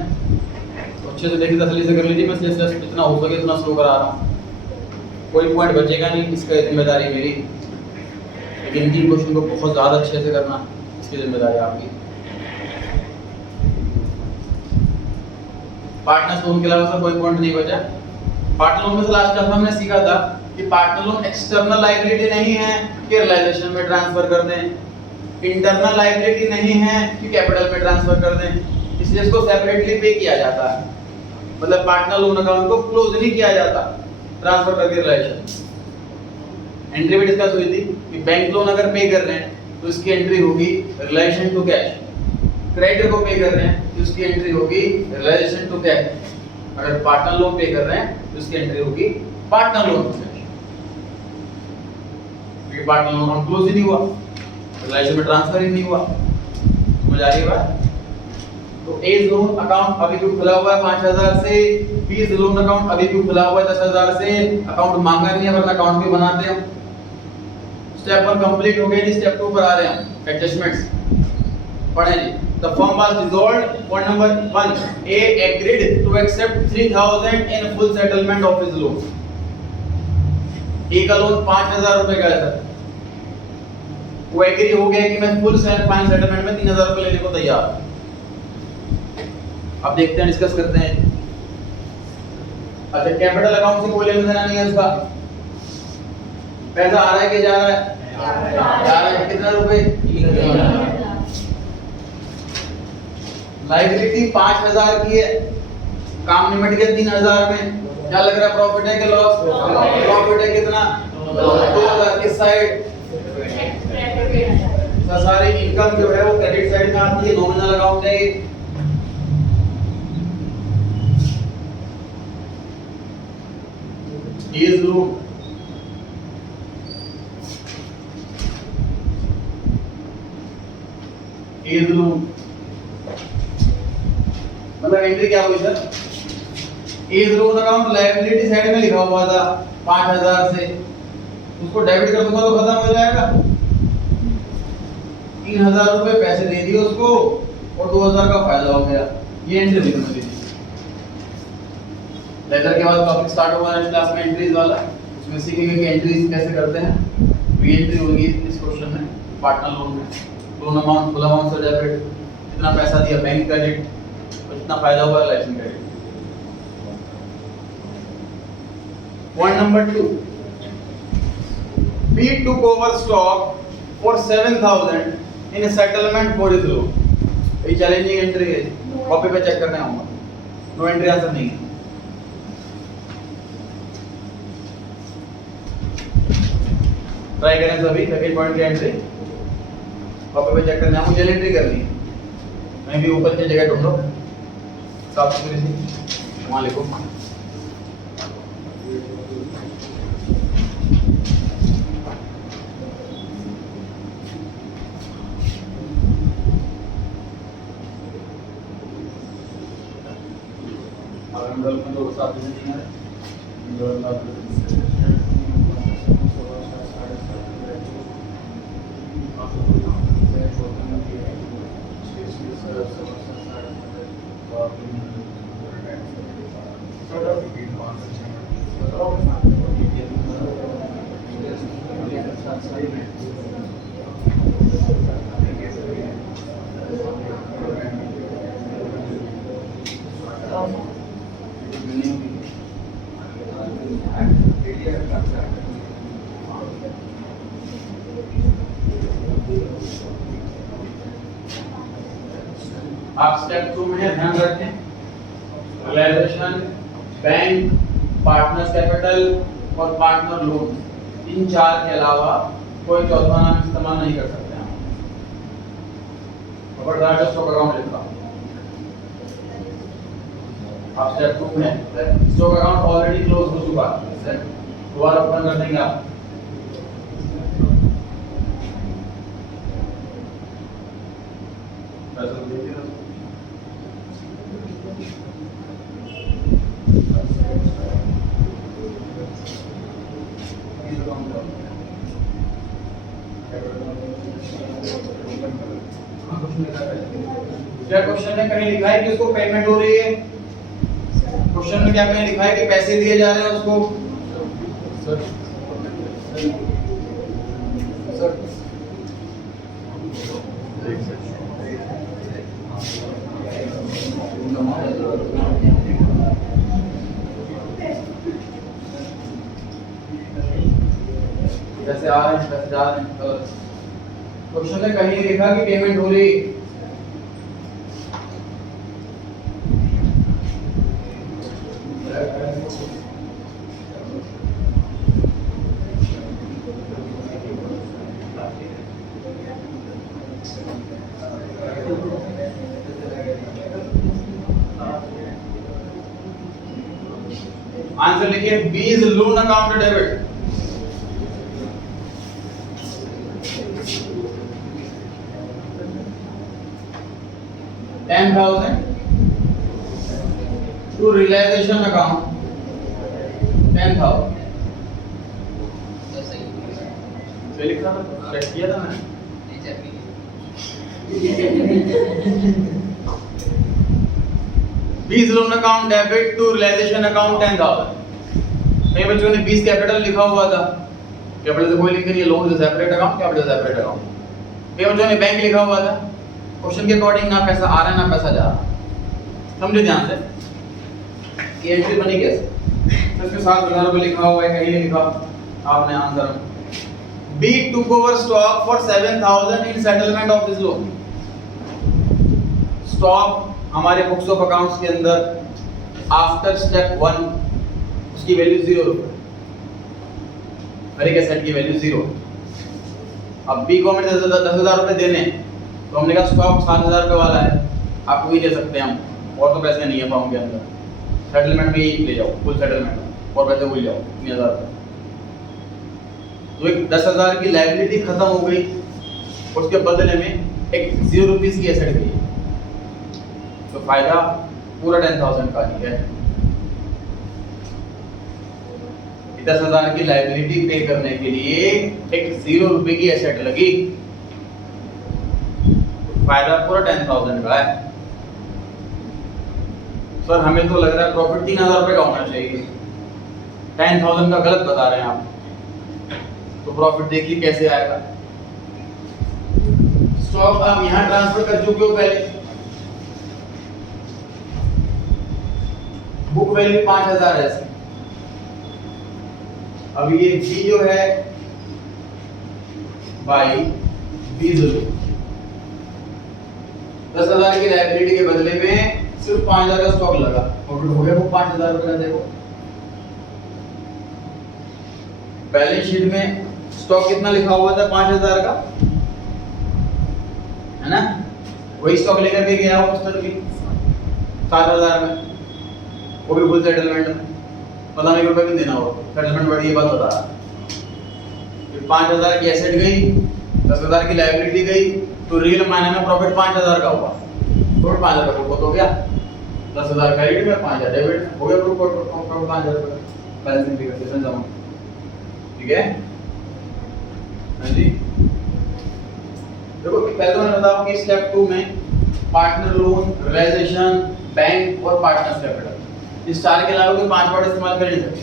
तो अच्छे से देखिए, तसल्ली से कर लीजिए। मैं इसलिए जितना हो सके उतना स्लो करा रहा हूँ, कोई पॉइंट बचेगा नहीं, इसका जिम्मेदारी मेरी। लेकिन 3 क्वेश्चन को बहुत ज़्यादा अच्छे से करना, इसकी जिम्मेदारी आपकी। पार्टनर्स लोन के अलावा सर कोई पॉइंट नहीं बचा। पार्टनर लोन में से लास्ट क्लास हमने सीखा था कि पार्टनर लोन एक्सटर्नल लायबिलिटी नहीं है कि रियलाइजेशन में ट्रांसफर कर दें, इंटरनल लायबिलिटी नहीं है कि कैपिटल में ट्रांसफर कर दें, इसलिए इसको सेपरेटली पे किया जाता है। मतलब पार्टनर लोन अकाउंट को क्लोज नहीं किया जाता ट्रांसफर करके रियलाइजेशन। एंट्री भी डिस्कस हुई थी कि बैंक लोन अगर पे कर रहे हैं तो इसकी एंट्री होगी रिलेशन टू कैश, क्रेडिटर को पे कर रहे हैं तो उसकी एंट्री होगी रिलेशन टू कैश, अगर पार्टनर लोन पे कर रहे हैं तो उसकी एंट्री होगी पार्टनर लोन टू कैश, क्योंकि पार्टनर लोन अकाउंट क्लोज ही नहीं हुआ, रिलेशन में ट्रांसफर ही नहीं हुआ। समझ आ रही है बात? तो एज लोन अकाउंट अभी भी खुला हुआ है 5000 से, बीज लोन अकाउंट अभी भी खुला हुआ है 10000 से, अकाउंट मांगा नहीं है वरना अकाउंट भी बनाते हैं। स्टेप 1 कंप्लीट हो गया जी, स्टेप 2 पर आ रहे हैं एडजस्टमेंट्स। पढ़ें जी। The firm was dissolved. Point number 1, A agreed to accept 3000 in full settlement of his loan. A का लोन 5000 रुपए का है सर, वो एग्री हो गया कि मैं फुल फाइनल सेटलमेंट में 3000 रुपए लेने को तैयार। अब देखते हैं, डिस्कस करते हैं। अच्छा, कैपिटल अकाउंट से कोई लेना देना नहीं है उसका, पैसा आ रहा है कि जा रहा है? जा रहा है। कितना रुपए? लायबिलिटी 5000 की है, काम निपट गया 3000 में। क्या लग रहा है, प्रॉफिट है कि लॉस? प्रॉफिट है कितना? 2000। किस साइड? सारी इनकम जो है वो क्रेडिट साइड में आती है, नॉमिनल अकाउंट है। एज लोन मतलब एंट्री क्या हुई sir? A's loan account liability side में लिखा हुआ था 5000 से, उसको डेबिट कर दूंगा तो खत्म हो जाएगा। 3000 रुपए पैसे दे दिए उसको और 2000 का फायदा हो गया। ये एंट्री हुई मेरी। लेटर के बाद टॉपिक स्टार्ट होगा नेक्स्ट क्लास में एंट्रीज वाला, उसमें सीखेंगे कि एंट्रीज कैसे करते हैं। री एंट्री होगी इस क्वेश्चन में, पार्टनर लोन में। लोन अमाउंट, फुल अमाउंट से डेबिट, कितना पैसा दिया बैंक क्रेडिट, कितना फायदा हुआ relation credit. Point number 2, B took over stock for 7000 in a settlement for his loan। ये चैलेंजिंग एंट्री है, कॉपी पे चेक करने आऊंगा। नो एंट्री आंसर नहीं है। ट्राई करें सभी, सेकंड पॉइंट की एंट्री कॉपी पे चेक करने आऊंगा, मुझे एंट्री करनी है। मैं भी ऊपर की जगह ढूंढो साफ सुथरी सी, वहां लिखो। में तो साथ नहीं है आप स्टेप 2 में ध्यान रखें, रियलाइजेशन, बैंक, पार्टनर्स कैपिटल और पार्टनर लोन, इन चार के अलावा कोई चौथा नाम इस्तेमाल नहीं कर सकते हैं। ओवरड्राफ्ट स्टॉक अकाउंट लिखा आप स्टेप 2 में, स्टॉक अकाउंट ऑलरेडी क्लोज हो चुका है, दोबारा ओपन कर देंगे आप। क्या क्वेश्चन में कहीं लिखा है कि उसको पेमेंट हो रही है? क्वेश्चन में क्या कहीं लिखा है कि पैसे दिए जा रहे हैं उसको? जैसे आ रहे हैं पैसे जा रहे हैं, क्वेश्चन में कहीं लिखा कि पेमेंट हो रही है। आंसर लिखिए, B's loan account debit. $10,000 to realization account, 10,000 से लिखा था, चेक किया था मैंने। B's loan account debit to realisation account 10,000। कई बच्चों ने 20 कैपिटल लिखा हुआ था, कैपिटल से कोई लिंक नहीं है, लोन से separate account, capital separate account. कई बच्चों ने बैंक लिखा हुआ था, क्वेश्चन के अकॉर्डिंग ना पैसा आ रहा है ना पैसा जा रहा। समझे ध्यान से, ये एंट्री बनी कैसे? तो इसमें 7,000 रुपये लिखा हुआ है, कहीं नहीं लिखा, आपने answer B took over stock for 7,000 in settlement of this loan. Stock हमारे बुक्स ऑफ अकाउंट्स के अंदर आफ्टर स्टेप 1 उसकी वैल्यू 0 रुपये, हर एक एसेट की वैल्यू 0। अब बी को हमें 10,000 रुपये देने हैं, तो हमने कहा स्टॉक 7,000 रुपये वाला है, आपको ही दे सकते हैं हम, और तो पैसे नहीं है फॉर्म के अंदर, सेटलमेंट में ही ले जाओ, फुल सेटलमेंट और पैसे भूल जाओ 3,000 रुपये। तो एक 10,000 की लायबिलिटी खत्म हो गई, उसके बदले में एक 0 रुपीस की एसेट गई, तो फायदा पूरा 10,000 का ही है। 10,000 की लायबिलिटी पे करने के लिए एक 0 रुपए की एसेट लगी, फायदा पूरा 10,000 का है। सर हमें तो लग रहा है प्रॉफिट 3,000 रुपए का होना चाहिए, 10,000 का गलत बता रहे हैं आप, तो प्रॉफिट देखिए कैसे आएगा। स्टॉक आप यहां ट्रांसफर कर चुके हो पहले, बुक वैल्यू 5,000 है। अब ये बी जो है बाई बी 10,000 की लायबिलिटी के बदले में सिर्फ 5,000 का स्टॉक लगा, प्रॉफिट हो गया वो 5,000 रुपए का। देखो बैलेंस शीट में स्टॉक कितना लिखा हुआ था, 5,000 का है ना, वही स्टॉक लेकर के गया वो स्टॉक भी 7,000 में, वो भी फुल सेटलमेंट में, पता नहीं रुपए भी देना होगा, सेटलमेंट बड़ी ये बात बता रहा है। 5,000 की एसेट गई, 10,000 की लायबिलिटी गई, तो रियल मायने में प्रॉफिट 5,000 का हुआ, प्रॉफिट 5,000 का हो गया, 10,000 क्रेडिट में 5,000 डेबिट हो गया, प्रॉफिट 5,000 का बैलेंसिंग फिगर जमा। ठीक है हाँ जी, देखो पहले मैंने बताया कि स्टेप 2 में पार्टनर लोन, रियलाइजेशन, बैंक और पार्टनर्स कैपिटल, इस चार के अलावा कोई 5 वर्ड इस्तेमाल कर नहीं सकते।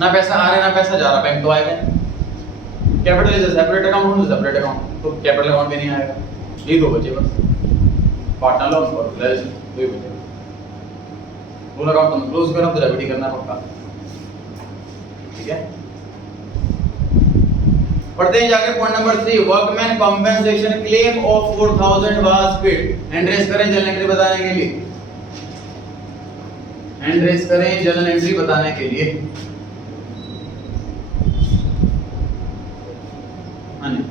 ना पैसा आ रहा है ना पैसा जा रहा, बैंक तो आएगा। Capital is a separate account, loan is a separate account, तो कैपिटल अकाउंट भी नहीं आएगा। ये दो बचे बस, पार्टनर लोन और रियलाइजेशन, दो ही बचे। लोन अकाउंट तुम क्लोज करना तो डेबिट करना पक्का। ठीक है, पढ़ते हैं जाके point number 3, workman compensation claim of 4000 was paid. Hand raise करें जर्नल एंट्री बताने के लिए, हैंड रेज करें जर्नल एंट्री बताने के लिए। हाँ जी,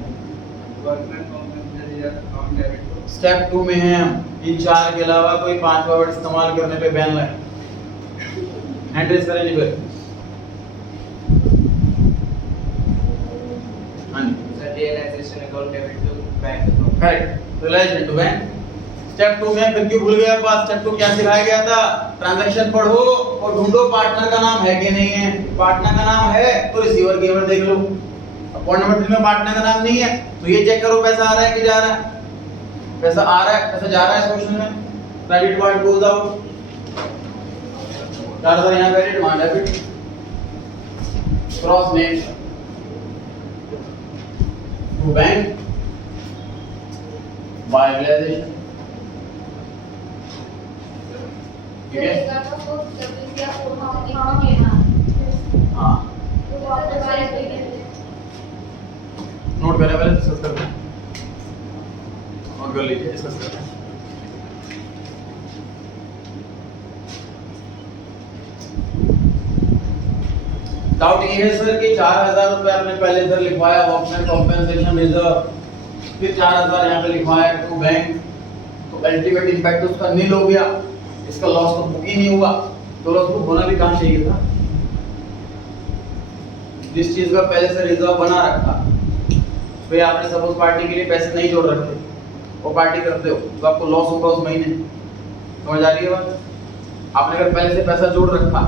workman compensation account debit to step 2 में है हम, इन 4 के अलावा कोई 5 वर्ड इस्तेमाल करने पे बैन लगे। हैंड रेज करें जी फिर। हाँ जी, realisation account debit to bank account. Correct, realisation to bank. Step 2 में फिर क्यों भूल गया पास, स्टेप 2 क्या सिखाया गया था, ट्रांजैक्शन पढ़ो और ढूंढो पार्टनर का नाम है कि नहीं है। पार्टनर का नाम है तो रिसीवर गिवर देख लो। अब पॉइंट नंबर 3 में पार्टनर का नाम नहीं है तो ये चेक करो पैसा आ रहा है कि जा रहा है। पैसा आ रहा है, पैसा जा रहा है इस क्वेश्चन में, क्रेडिट पार्ट गोज आउट, 4000 यहां क्रेडिट वहां debit, cross name to bank by realisation. ठीक है, हाँ नोट करें, पहले डिस्कस करते हैं, नोट कर लीजिए, डिस्कस करते हैं। डाउट ये है सर कि 4000 रुपए आपने पहले इधर लिखवाया वर्कमैन कॉम्पेंसेशन रिजर्व, फिर 4000 यहाँ पे लिखवाया टू बैंक, तो अल्टीमेट इंपैक्ट उसका नील हो गया, इसका लॉस तो बुक ही नहीं हुआ, तो लॉस बुक होना भी कहाँ चाहिए था। जिस चीज का पहले से रिजर्व बना रखा, फिर आपने सपोज पार्टी के लिए पैसे नहीं जोड़ रखे, वो पार्टी करते हो तो आपको लॉस होगा उस महीने, समझ आ रही है बात। आपने अगर पहले से पैसा जोड़ रखा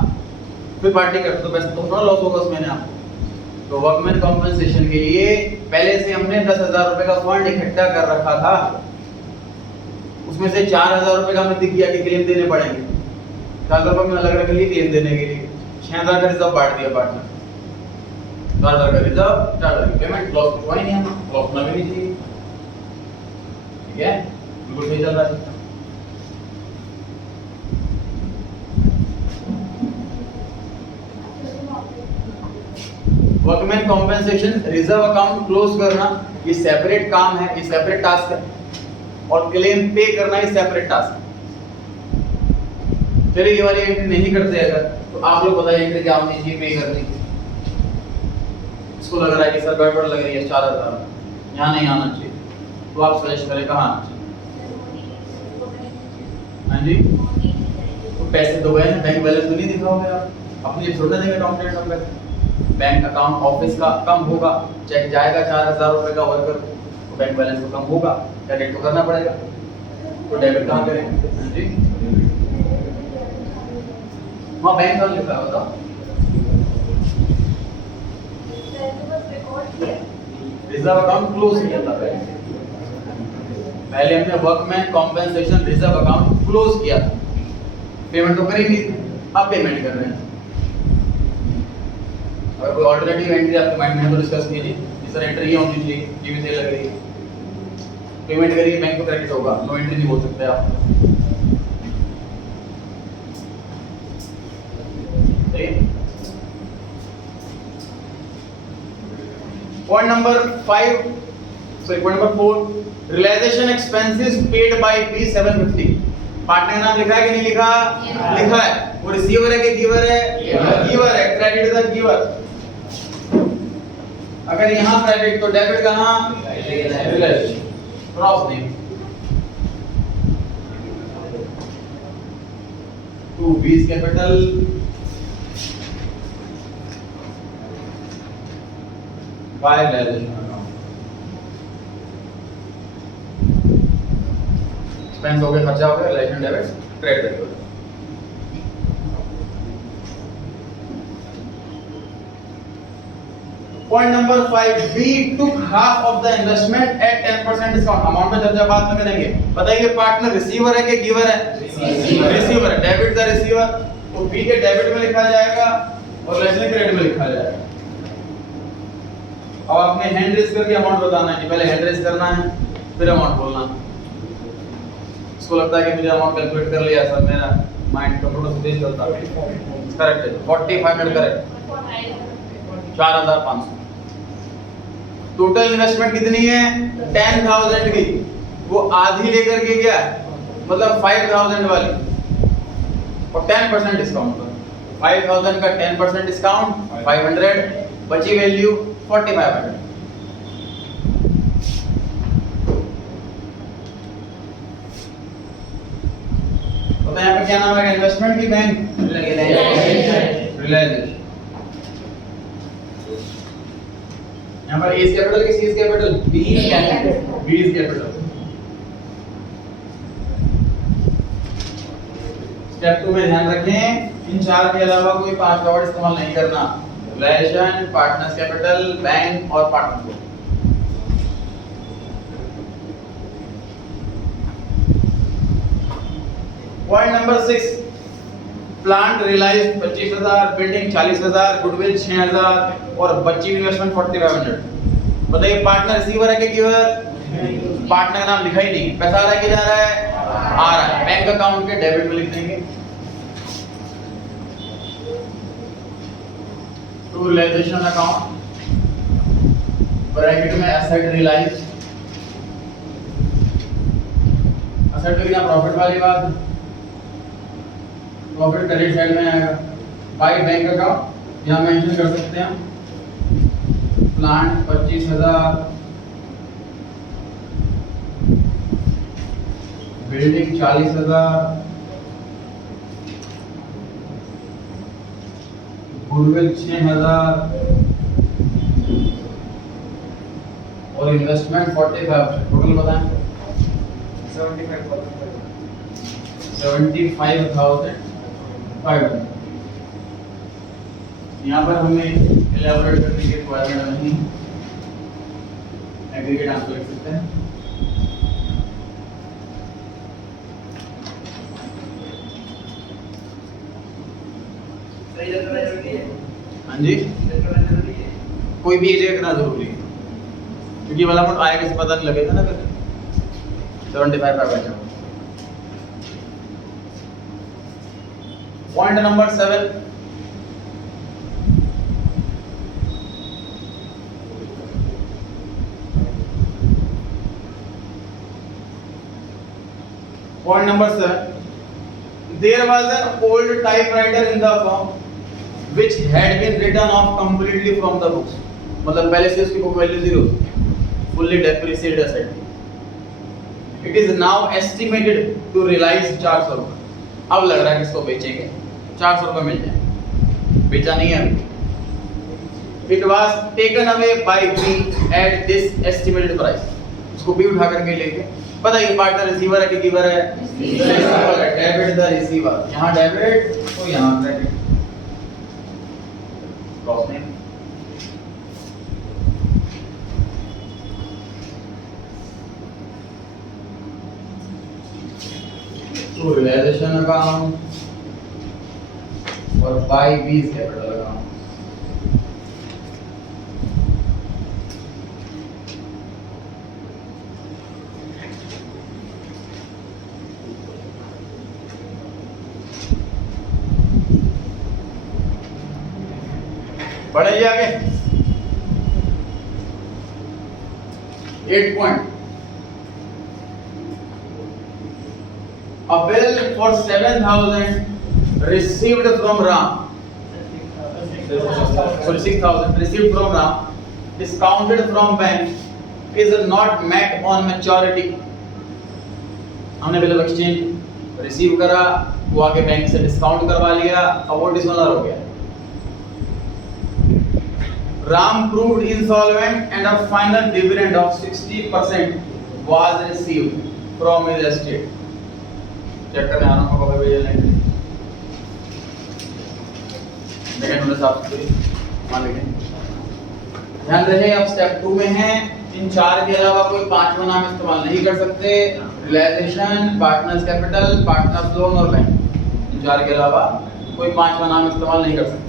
फिर पार्टी करते तो पैसा तो ना लॉस होगा उस महीने आपको। तो वर्कमैन कॉम्पेंसेशन के लिए पहले से हमने 10,000 रुपए का फंड इकट्ठा कर रखा था, उसमें से 4,000 रुपए का हमने दिख गया कि क्लेम देने पड़ेंगे, 4,000 रुपए में अलग रख लिए क्लेम देने के लिए, 6,000 का रिजर्व बांट दिया पार्टनर, 4,000 का रिजर्व, 4,000 की पेमेंट, लॉस तो हुआ ही नहीं, हम लॉस होना भी नहीं चाहिए। ठीक है, बिल्कुल सही चल रहा है। Workman compensation reserve account close करना ये सेपरेट काम है, ये सेपरेट टास्क है, और क्लेम पे करना ये सेपरेट टास्क है। चलिए ये वाली एंट्री नहीं करते अगर तो आप लोग बताइए एंट्री क्या होनी चाहिए पे करनी। इसको लग रहा है कि सर गड़बड़ लग रही है, 4,000 यहाँ नहीं आना चाहिए, तो आप सजेस्ट करें कहाँ आना चाहिए। हाँ जी, तो पैसे तो गए, बैंक बैलेंस तो नहीं दिखाओगे आप, अपने लिए थोड़ा देंगे accountant number. Bank account office का कम होगा, चेक जाएगा 4,000 रुपए का वर्कर, तो बैंक बैलेंस तो कम होगा, क्रेडिट तो करना पड़ेगा, तो डेबिट कहाँ करेंगे जी। हाँ बैंक का लिखा है बताओ, रिजर्व अकाउंट क्लोज किया था पहले हमने workman compensation reserve account close किया था, पेमेंट तो करेंगे, अब पेमेंट कर रहे हैं। अगर कोई ऑल्टरनेटिव एंट्री आपके माइंड में है तो डिस्कस कीजिए, जिस तरह एंट्री होनी चाहिए, ये भी सही लग रही है, पेमेंट करिए बैंक को क्रेडिट होगा, नो एंट्री नहीं बोल सकते आप। Point number 5, sorry point number 4, realisation expenses paid by B750। Partner का नाम लिखा है कि नहीं लिखा? लिखा है। वो रिसीवर है कि गिवर है? गिवर है, क्रेडिट द गिवर। अगर यहाँ क्रेडिट तो डेबिट कहाँ? Realisation, cross name to B's capital by realisation account. Expense हो गया, खर्चा हो गया, realisation debit, credit debit. Point number 5, B took half of the investment at 10% discount. Amount में चर्चा बाद में करेंगे। बताइए पार्टनर रिसीवर है कि गिवर है? रिसीवर है, डेबिट द रिसीवर, तो बी के डेबिट में लिखा जाएगा और रियलाइजेशन क्रेडिट में लिखा जाएगा। अब आपने हैंड रेज करके अमाउंट बताना है, पहले हैंड रेज करना है फिर अमाउंट बोलना। इसको लगता है कि मुझे अमाउंट कैलकुलेट कर लिया सर, मेरा माइंड कंप्यूटर से तेज चलता है। करेक्ट है, 4500 करेक्ट। 4,500। टोटल इन्वेस्टमेंट कितनी है 10,000 की, वो आधी लेकर के गया मतलब 5,000 वाली और 10% डिस्काउंट पर 5,000 का 10% डिस्काउंट 500, बची वैल्यू 4,500। तो यहाँ पे क्या नाम है इन्वेस्टमेंट की बैंक रिलायंस। यहाँ पर एस कैपिटल की सीज कैपिटल बीज कैपिटल। स्टेप 2 में ध्यान रखें इन चार के अलावा कोई 5 का वर्ड इस्तेमाल नहीं करना। रिलेशन, पार्टनर्स कैपिटल, बैंक और partner. Point number 6, plant realise 25,000, building 40,000, goodwill 6,000 और बची इन्वेस्टमेंट 4,500। बताइए पार्टनर रिसीवर है कि गिवर? पार्टनर का नाम लिखा ही नहीं, पैसा आ रहा है कि जा रहा है? आ रहा है। बैंक अकाउंट के डेबिट में लिख देंगे टू रियलाइजेशन अकाउंट, ब्रैकेट में एसेट रियलाइज। एसेट का कितना प्रॉफिट वाली बात, प्रॉफिट क्रेडिट साइड में आएगा। बाय बैंक अकाउंट यहाँ मेंशन कर सकते हैं प्लांट 25,000, बिल्डिंग 40,000, गुडविल 6,000 और इन्वेस्टमेंट 45,000। टोटल बताएं 75,500। यहाँ पर हमें एलैबोरेट करने की रिक्वायरमेंट नहीं, एग्रीगेट आंसर लिख सकते हैं। हाँ जी, कोई भी एक जगह करना जरूरी है क्योंकि वाला अमाउंट आएगा से पता नहीं लगेगा ना फिर। 75,500। Point number 7, point number 7, there was an old typewriter in the firm which had been written off completely from the books। मतलब पहले से उसकी book value 0, fully depreciated asset। it is now estimated to realize 400 रुपये। अब लग रहा है कि इसको बेचेंगे 400 रुपये मिल जाए, बेचा नहीं है अभी। it was taken away by B at this estimated price। उसको B उठा करके लेके बताइए पार्टनर रिसीवर है कि गिवर है? रिसीवर है। डेबिट द रिसीवर, यहाँ डेबिट तो यहाँ क्रेडिट। क्रॉस नेम तो रियलाइजेशन अकाउंट और बाय बीज कैपिटल अकाउंट। बढ़े आगे 8 point, a bill for 7,000 received from Ram, sorry 6,000 received from Ram, discounted from bank is not met on maturity। हमने बिल ऑफ एक्सचेंज रिसीव करा, वो आके बैंक से डिस्काउंट करवा लिया, अब वो डिसऑनर हो गया। Ram proved insolvent and a final dividend of 60% was received from his estate। Check करने आना होगा भाई ये लाइन सेकंड नोटिस आप मान लीजिए। ध्यान रहे अब स्टेप 2 में है, इन चार के अलावा कोई पांचवा नाम इस्तेमाल नहीं कर सकते। Realisation, partners capital, partners loan और बैंक, इन चार के अलावा कोई पांचवा नाम इस्तेमाल नहीं कर सकते।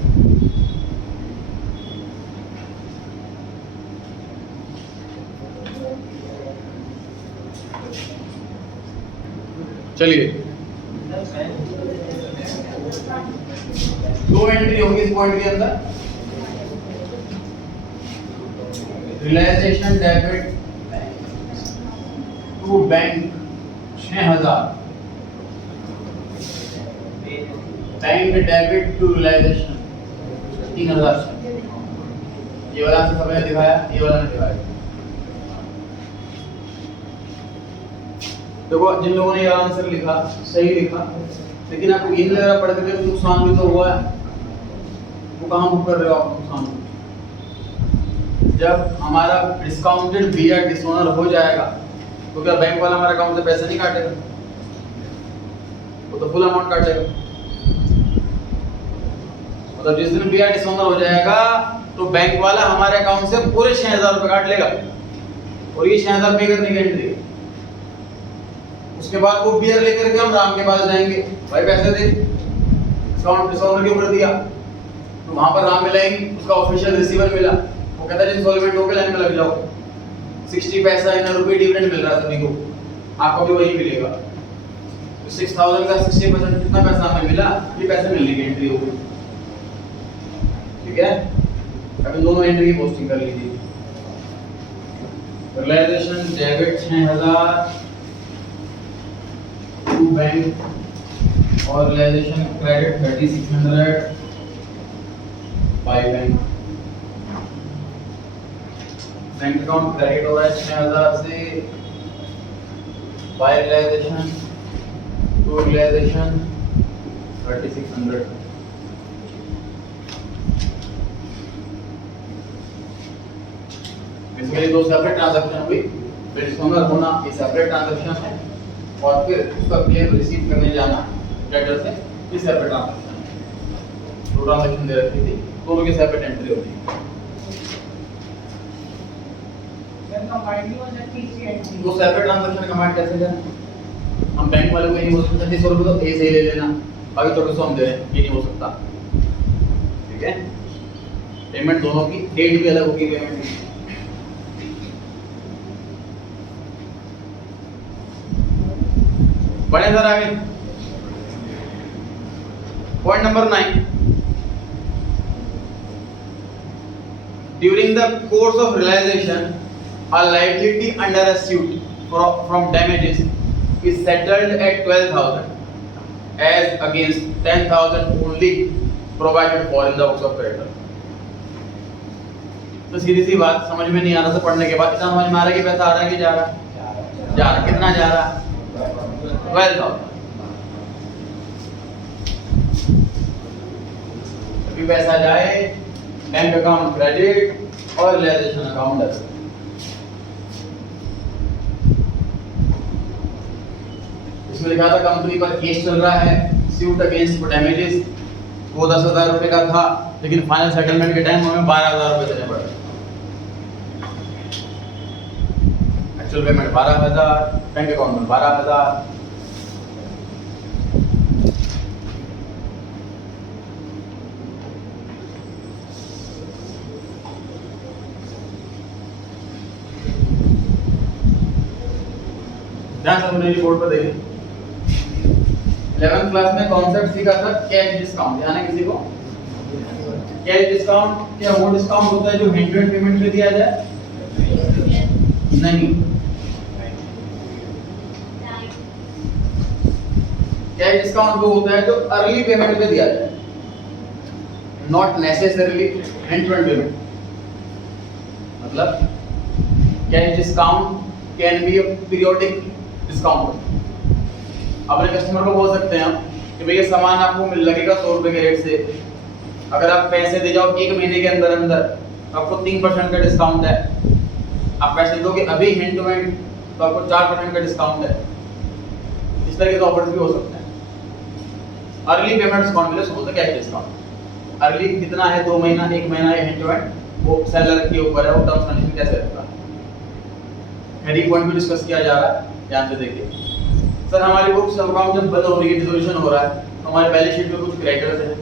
चलिए 2 एंट्री होगी इस पॉइंट के अंदर। Realisation debit to bank 6000, bank debit to realisation 3000। ये वाला आंसर सबने दिखाया, ये वाला नहीं दिखाया। देखो जिन लोगों ने ये आंसर लिखा सही लिखा, लेकिन आपको ये नहीं लग रहा पढ़ के कि नुकसान भी तो हुआ है, वो कहाँ बुक कर रहे हो आप नुकसान? जब हमारा डिस्काउंटेड बिया डिसऑनर हो जाएगा तो क्या बैंक वाला हमारे अकाउंट से पैसे नहीं काटेगा? वो तो फुल अमाउंट काटेगा। मतलब जिस दिन बिया डिसऑनर हो जाएगा तो बैंक वाला हमारे अकाउंट से पूरे 6000 रुपए काट लेगा और ये 6000 पे करने की एंट्री है। उसके बाद वो बियर लेकर के हम राम के पास जाएंगे, भाई पैसे दे, डिस्काउंट डिसऑनर के ऊपर दिया। तो वहां पर राम मिलाएंगे, उसका ऑफिशियल रिसीवर मिला, वो कहता है इंसॉल्वेंट होकर लाइन में लग जाओ, 60 पैसा इन रुपए डिविडेंड मिल रहा है सभी को, आपको भी वही मिलेगा। तो 6000 का 60% कितना पैसा हमें मिला, ये पैसे मिलने की एंट्री होगी। ठीक है, अभी दोनों एंट्री की पोस्टिंग कर लीजिए। रियलाइजेशन डेबिट 6000 टू बैंक और realisation credit 3600 by bank. Bank account credit हो रहा है 6000 से, बाय रियलाइजेशन टू रियलाइजेशन 3600। इसके लिए दो सेपरेट ट्रांजैक्शन हुई, फिर डिसऑनर होना ये सेपरेट ट्रांजैक्शन है, और फिर उसका क्लेम रिसीव करने जाना क्रेडिटर से ये सेपरेट ट्रांजैक्शन है। दो ट्रांजैक्शन दे रखी थी, दोनों की सेपरेट एंट्री होती है। वो सेपरेट ट्रांजैक्शन कमांड कैसे करें? हम बैंक वाले को ये नहीं बोल सकते 3600 रुपये तो ए से ही ले लेना, बाकी 2400 हम दे रहे हैं, ये नहीं हो सकता। ठीक है, पेमेंट दोनों की डेट भी अलग होगी पेमेंट की। बढ़े सर आगे, point number 9। During the course of realisation a liability under a suit from damages is settled at 12,000 as against 10,000 only provided for in the books of creditor। तो सीधी सी बात समझ में नहीं आ रहा था पढ़ने के बाद, इतना समझ में आ रहा है कि पैसा आ रहा है कि जा रहा? जा रहा। कितना जा रहा? 12,000। अभी पैसा जाए बैंक अकाउंट क्रेडिट और रियलाइजेशन अकाउंट डेबिट। इसमें लिखा था कंपनी पर केस चल रहा है, सूट अगेंस्ट डैमेजेस, वो 10,000 रुपए का था, लेकिन फाइनल सेटलमेंट के टाइम हमें 12,000 रुपए देने पड़े। एक्चुअल पेमेंट 12,000, बैंक अकाउंट में 12,000। ध्यान से मेरी बोर्ड पर देखिए, 11th क्लास में कॉन्सेप्ट सीखा था कैश डिस्काउंट। ध्यान है किसी को? कैश डिस्काउंट क्या वो डिस्काउंट होता है जो हैंड टू हैंड पेमेंट में दिया जाए? नहीं, कैश डिस्काउंट वो होता है जो अर्ली पेमेंट में दिया जाए, not necessarily hand to hand payment. मतलब cash discount can be a periodic discount. अपने कस्टमर को बोल सकते हैं हम कि भैया सामान आपको मिल लगेगा 100 रुपए के रेट से, अगर आप पैसे दे जाओ 1 महीने के अंदर अंदर तो आपको 3% का डिस्काउंट है। आप पैसे दोगे अभी हैंड टू हैंड तो आपको 4% का डिस्काउंट है। इस तरह के तो ऑफर्स भी हो सकते हैं। अर्ली पेमेंट डिस्काउंट मिले सो कैश डिस्काउंट। अर्ली कितना है, 2 महीना, 1 महीना या हैंड टू हैंड, वो सेलर के ऊपर है, वो टर्म्स कंडीशन कैसे रखता है। हेडिंग पॉइंट भी डिस्कस किया जा रहा है, ध्यान से देखिए। सर हमारी बुक्स अकाउंट जब बंद हो रही है, डिसोल्यूशन हो रहा है, तो हमारे बैलेंस शीट में कुछ क्रेडिटर्स हैं।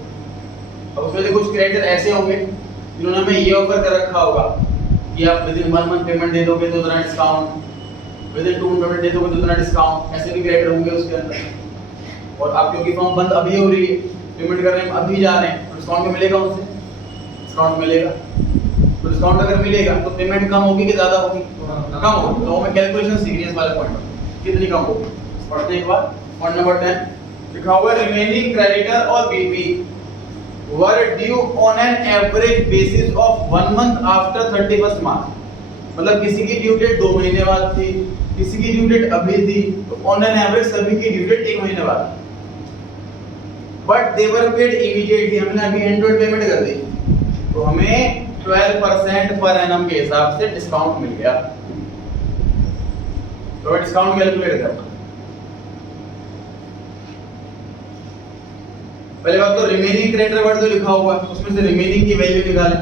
अब उसमें से कुछ क्रेडिटर ऐसे होंगे जिन्होंने हमें ये ऑफर कर रखा होगा कि आप विदिन 1 मंथ पेमेंट दे दोगे तो इतना डिस्काउंट, विदिन 2 मंथ पेमेंट दे दोगे तो इतना डिस्काउंट। ऐसे भी क्रेडिटर होंगे उसके अंदर। और आप क्योंकि फॉर्म बंद अभी हो रही है, पेमेंट कर रहे हैं अभी जा रहे हैं, तो डिस्काउंट भी मिलेगा उनसे, डिस्काउंट मिलेगा। तो तो डिस्काउंट अगर मिलेगा तो पेमेंट कम होगी कि ज्यादा होगी? कम होगी। तो हमें कैलकुलेशन सीखनी है इस वाले पॉइंट पर, कितनी कम होगी। पढ़ते हैं एक बार। पॉइंट नंबर 10 लिखा हुआ है रिमेनिंग क्रेडिटर और BP were due on an average basis of 1 month after 31st मार्च। मतलब किसी की ड्यू डेट 2 महीने बाद थी, किसी की ड्यू डेट अभी थी, तो ऑन एन एवरेज सभी की ड्यू डेट 1 महीने बाद। But they were paid immediately, हमने अभी एंड टू एंड पेमेंट कर दी, तो हमें 12% पर एनम के हिसाब से डिस्काउंट मिल गया। तो डिस्काउंट कैलकुलेट करना। पहले बात तो रिमेनिंग क्रेडिटर वर्ड जो लिखा हुआ है उसमें से रिमेनिंग की वैल्यू निकालें।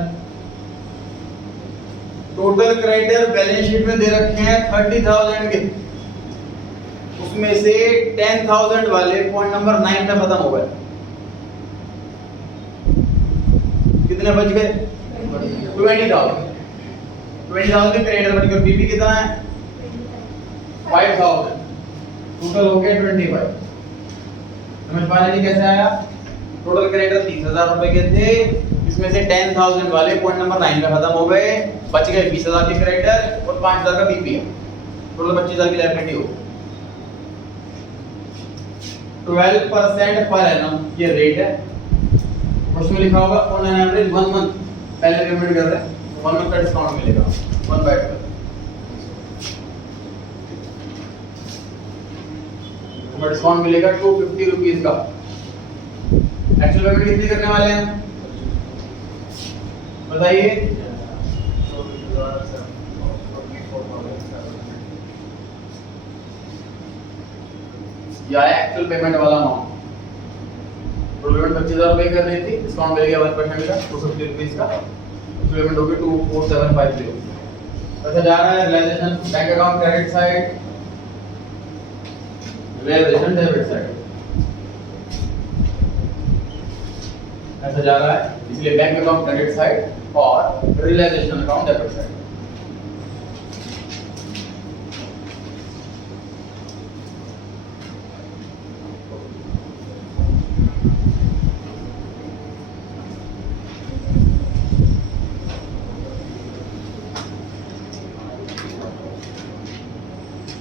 टोटल क्रेडिटर बैलेंस शीट में दे रखे हैं 30,000 के, उसमें से 10,000 वाले पॉइंट नंबर 9 पे खत्म हो गए। कितने बच गए? 20,000। 20,000 के क्रेडिटर बच गए। बीपी कितना है? 5,000। टोटल हो गया 25। समझ पा रहे हैं कैसे आया? टोटल क्रेडिटर 30,000 रुपए के थे, इसमें से 10,000 वाले पॉइंट नंबर 9 पे खत्म हो गए, बच गए 20,000 के क्रेडिटर और 5,000 का बीपी है। टोटल 25,000 की लायबिलिटी हो। 12% पर एनम ये रेट है। उसमें लिखा होगा ऑन एन एवरेज 1 मंथ पहले पेमेंट कर रहे हैं, 1 मंथ का डिस्काउंट मिलेगा 1/12। तो डिस्काउंट मिलेगा 250 रुपीस का। एक्चुअल पेमेंट कितनी करने वाले हैं बताइए? या एक्चुअल पेमेंट वाला अमाउंट। टोटल पेमेंट 25,000 रुपए कर रही थी, डिस्काउंट मिल गया 1% का 250 रुपीस का, पेमेंट होगी 24750। अच्छा जा रहा है realisation bank account credit side, realisation debit side. ऐसा जा रहा है, इसलिए बैंक अकाउंट क्रेडिट साइड और realisation account debit side.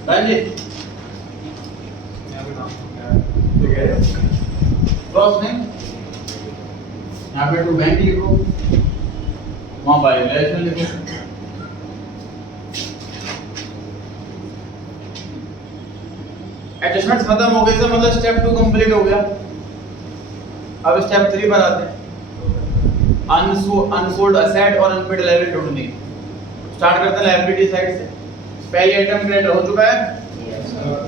Ranjit ठीक है, क्रॉस नहीं यहाँ पे टू बैंक लिखो, वहाँ बाय रिलेशन लिखो। एडजस्टमेंट्स खत्म हो गए तो मतलब स्टेप 2 कंप्लीट हो गया। अब स्टेप 3 पर आते हैं। अनसोल्ड असेट और अनपेड लायबिलिटी ढूंढनी। स्टार्ट करते हैं लायबिलिटी साइड से। पहली आइटम क्रेडिट हो चुका है,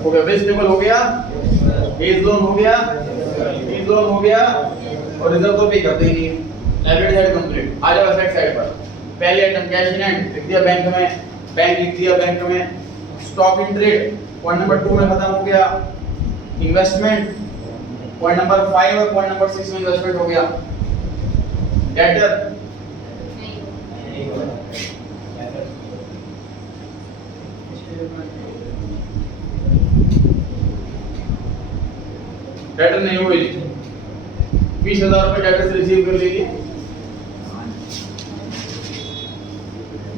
हो गया वेजिटेबल हो गया, बेस लोन हो गया, फीस लोन हो गया और रिजर्व तो पे करते ही नहीं। Liability side complete. आ जाओ असेट साइड पर। पहली आइटम कैश इन हैंड लिख दिया बैंक में, बैंक लिख दिया बैंक में। Stock in trade point number 2 में खत्म हो गया। इन्वेस्टमेंट पॉइंट नंबर 5 और पॉइंट नंबर 6 में इन्वेस्टमेंट हो गया। डेटर डेटर नहीं हुई, 20,000 रुपए डेटर से रिसीव कर लीजिए।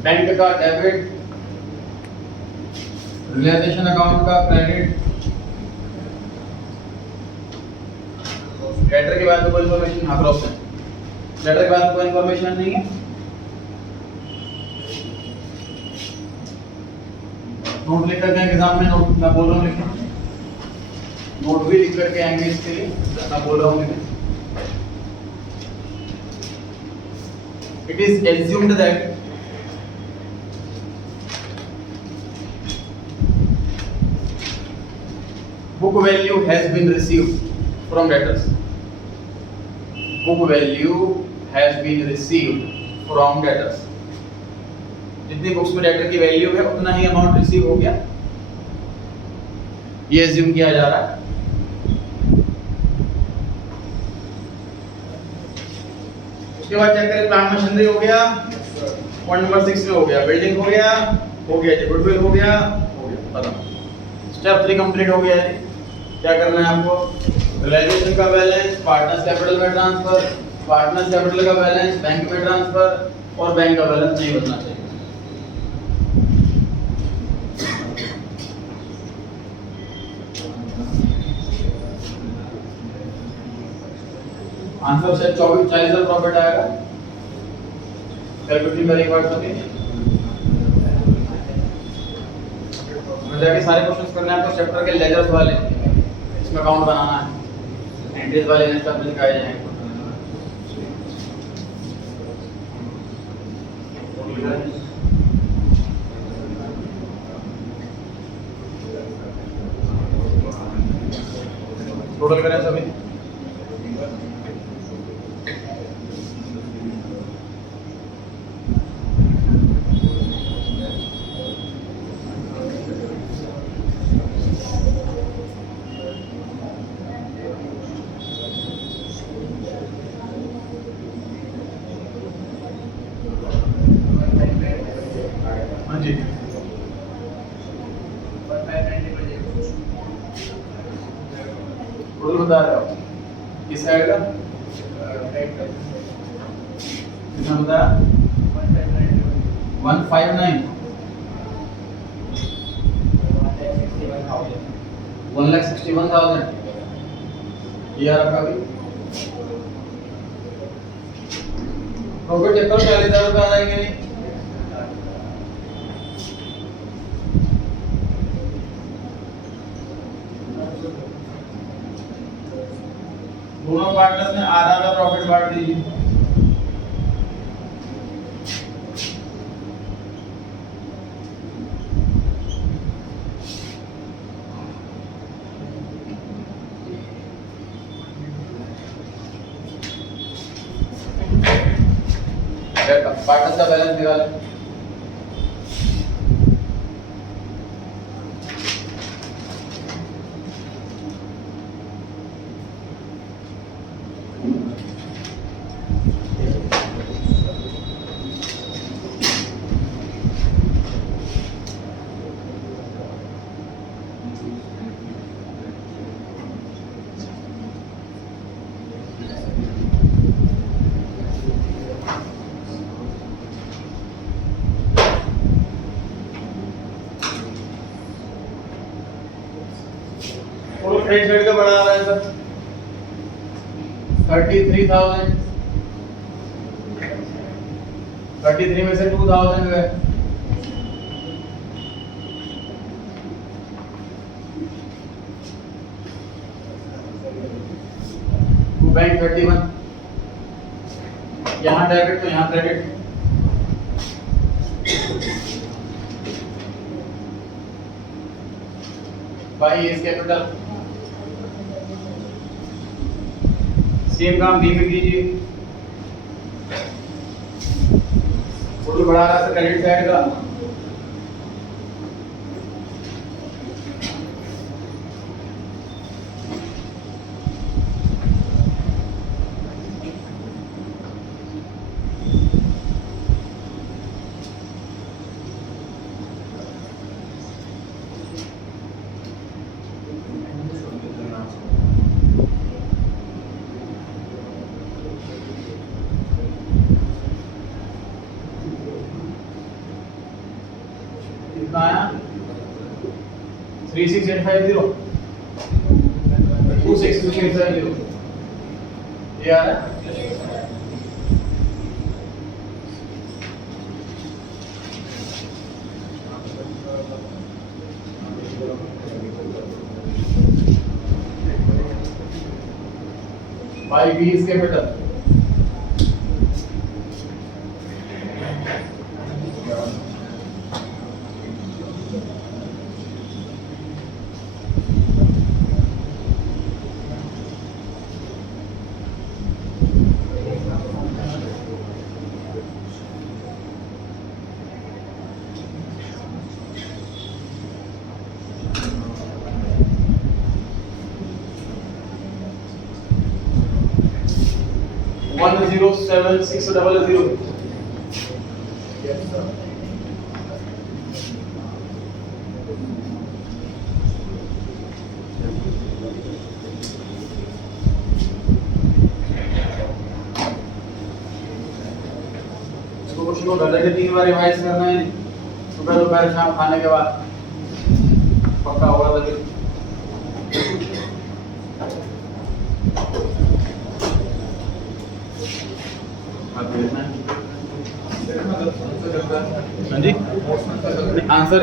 बैंक का डेबिट, रियलाइजेशन अकाउंट का क्रेडिट। डेटर के बाद कोई इन्फॉर्मेशन हाँ क्रॉस है, डेटर के बाद कोई इन्फॉर्मेशन नहीं है। नोट लिख करके एग्जाम में नोट मैं बोल रहा हूँ लिखें, नोट भी लिख करके आएंगे इसके लिए मैं बोल रहा हूँ लिखें। It is assumed that book value has been received from debtors. Book value has been received from debtors. जितनी बुक्स में डेटर की वैल्यू है उतना ही अमाउंट रिसीव हो गया, ये एज्यूम किया जा रहा है। उसके बाद चेक करें प्लांट मशीनरी हो गया, पॉइंट नंबर 6 में हो गया, बिल्डिंग हो गया गुडविल हो गया खत्म। स्टेप 3 कंप्लीट हो गया है। क्या करना है आपको? रियलाइजेशन का बैलेंस पार्टनर्स कैपिटल में ट्रांसफर, पार्टनर्स कैपिटल का बैलेंस बैंक में ट्रांसफर, और बैंक का बैलेंस नहीं बदलना चाहिए। आंसर से 40,000 प्रॉफिट आएगा। कैलकुलेटिंग करें एक बार सभी। जाके सारे क्वेश्चंस करने हैं आपको चैप्टर के लेजर्स वाले, इसमें अकाउंट बनाना है, एंट्रीज वाले सब लिखाए जाएंगे। टोटल करें सभी। हाँ जी, टोटल बता रहे हो किस साइड का कितना बताया? 159 1,61,000 ये आ रखा अभी। प्रॉफिट चेक करो 40,000 रुपये आ जाएंगे नहीं? दोनों पार्टनर्स ने आधा आधा प्रॉफिट बांट दीजिए। पार्टनर्स का बैलेंस निकालें। और क्रेडिट साइड का बढ़ा रहा है सर 33,000, 33 में से 2,000 गए। बैंक 31, यहाँ डेबिट तो यहाँ क्रेडिट। बाई इस कैपिटल सेम काम बी में कीजिए। टोटल बढ़ा रहा है क्रेडिट साइड का कितना आया 36850 26850 ये आ रहा है। By B's capital One 107,600. Yes, sir. इसको उसी को घर जाके 3 बार रिवाइज करना है, सुबह दोपहर शाम खाने के बाद, पक्का होगा तभी। हाँ जी, आंसर